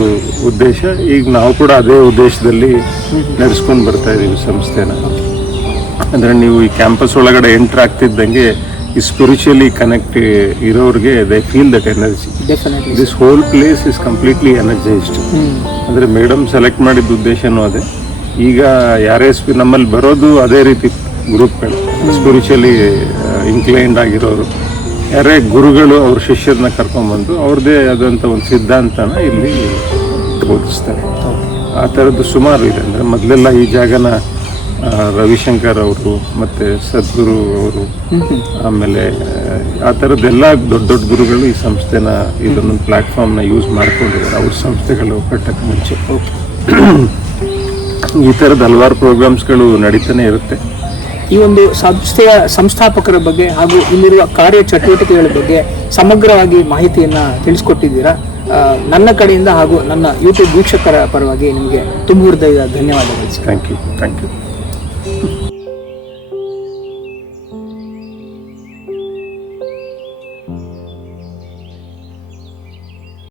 ಉದ್ದೇಶ. ಈಗ ನಾವು ಕೂಡ ಅದೇ ಉದ್ದೇಶದಲ್ಲಿ ನಡೆಸ್ಕೊಂಡು ಬರ್ತಾ ಇದ್ದೀವಿ ಸಂಸ್ಥೆನ. ಅಂದರೆ ನೀವು ಈ ಕ್ಯಾಂಪಸ್ ಒಳಗಡೆ ಎಂಟ್ರ್ ಆಗ್ತಿದ್ದಂಗೆ ಈ ಸ್ಪಿರಿಚುವಲಿ ಕನೆಕ್ಟ್ ಇರೋರಿಗೆ they feel that energy. This whole place is completely energised. ಅಂದರೆ ಮೇಡಮ್ ಸೆಲೆಕ್ಟ್ ಮಾಡಿದ ಉದ್ದೇಶನೂ ಅದೇ. ಈಗ ಯಾರೇ ನಮ್ಮಲ್ಲಿ ಬರೋದು ಅದೇ ರೀತಿ ಗ್ರೂಪ್ಗಳು, ಸ್ಪಿರಿಚುವಲಿ ಇನ್ಕ್ಲೈನ್ಡ್ ಆಗಿರೋರು, ಯಾರೇ ಗುರುಗಳು ಅವ್ರ ಶಿಷ್ಯರನ್ನ ಕರ್ಕೊಂಡ್ಬಂದು ಅವ್ರದ್ದೇ ಆದಂಥ ಒಂದು ಸಿದ್ಧಾಂತನ ಇಲ್ಲಿ ಬೋಧಿಸ್ತಾರೆ. ಆ ಥರದ್ದು ಸುಮಾರು ಇದೆ. ಅಂದರೆ ಮೊದಲೆಲ್ಲ ಈ ಜಾಗನ ರವಿಶಂಕರ್ ಅವರು ಮತ್ತು ಸದ್ಗುರು ಅವರು, ಆಮೇಲೆ ಆ ಥರದ್ದೆಲ್ಲ ದೊಡ್ಡ ದೊಡ್ಡ ಗುರುಗಳು ಈ ಸಂಸ್ಥೆನ ಇದನ್ನೊಂದು ಪ್ಲ್ಯಾಟ್ಫಾರ್ಮ್ನ ಯೂಸ್ ಮಾಡ್ಕೊಂಡಿದ್ದಾರೆ ಅವ್ರ ಸಂಸ್ಥೆಗಳು ಕಟ್ಟಕ್ಕೆ ಮುಂಚೆ. ಈ ಥರದ ಹಲವಾರು ಪ್ರೋಗ್ರಾಮ್ಸ್ಗಳು ನಡೀತಾನೆ ಇರುತ್ತೆ. ಈ ಒಂದು ಸಂಸ್ಥೆಯ ಸಂಸ್ಥಾಪಕರ ಬಗ್ಗೆ ಹಾಗೂ ಇಲ್ಲಿರುವ ಕಾರ್ಯ ಚಟುವಟಿಕೆಗಳ ಬಗ್ಗೆ ಸಮಗ್ರವಾಗಿ ಮಾಹಿತಿಯನ್ನು ತಿಳಿಸ್ಕೊಟ್ಟಿದ್ದೀರಾ. ನನ್ನ ಕಡೆಯಿಂದ ಹಾಗೂ ನನ್ನ ಯೂಟ್ಯೂಬ್ ವೀಕ್ಷಕರ ಪರವಾಗಿ ನಿಮಗೆ ತುಂಬ ಹೃದಯದ ಧನ್ಯವಾದಗಳು. Thank you.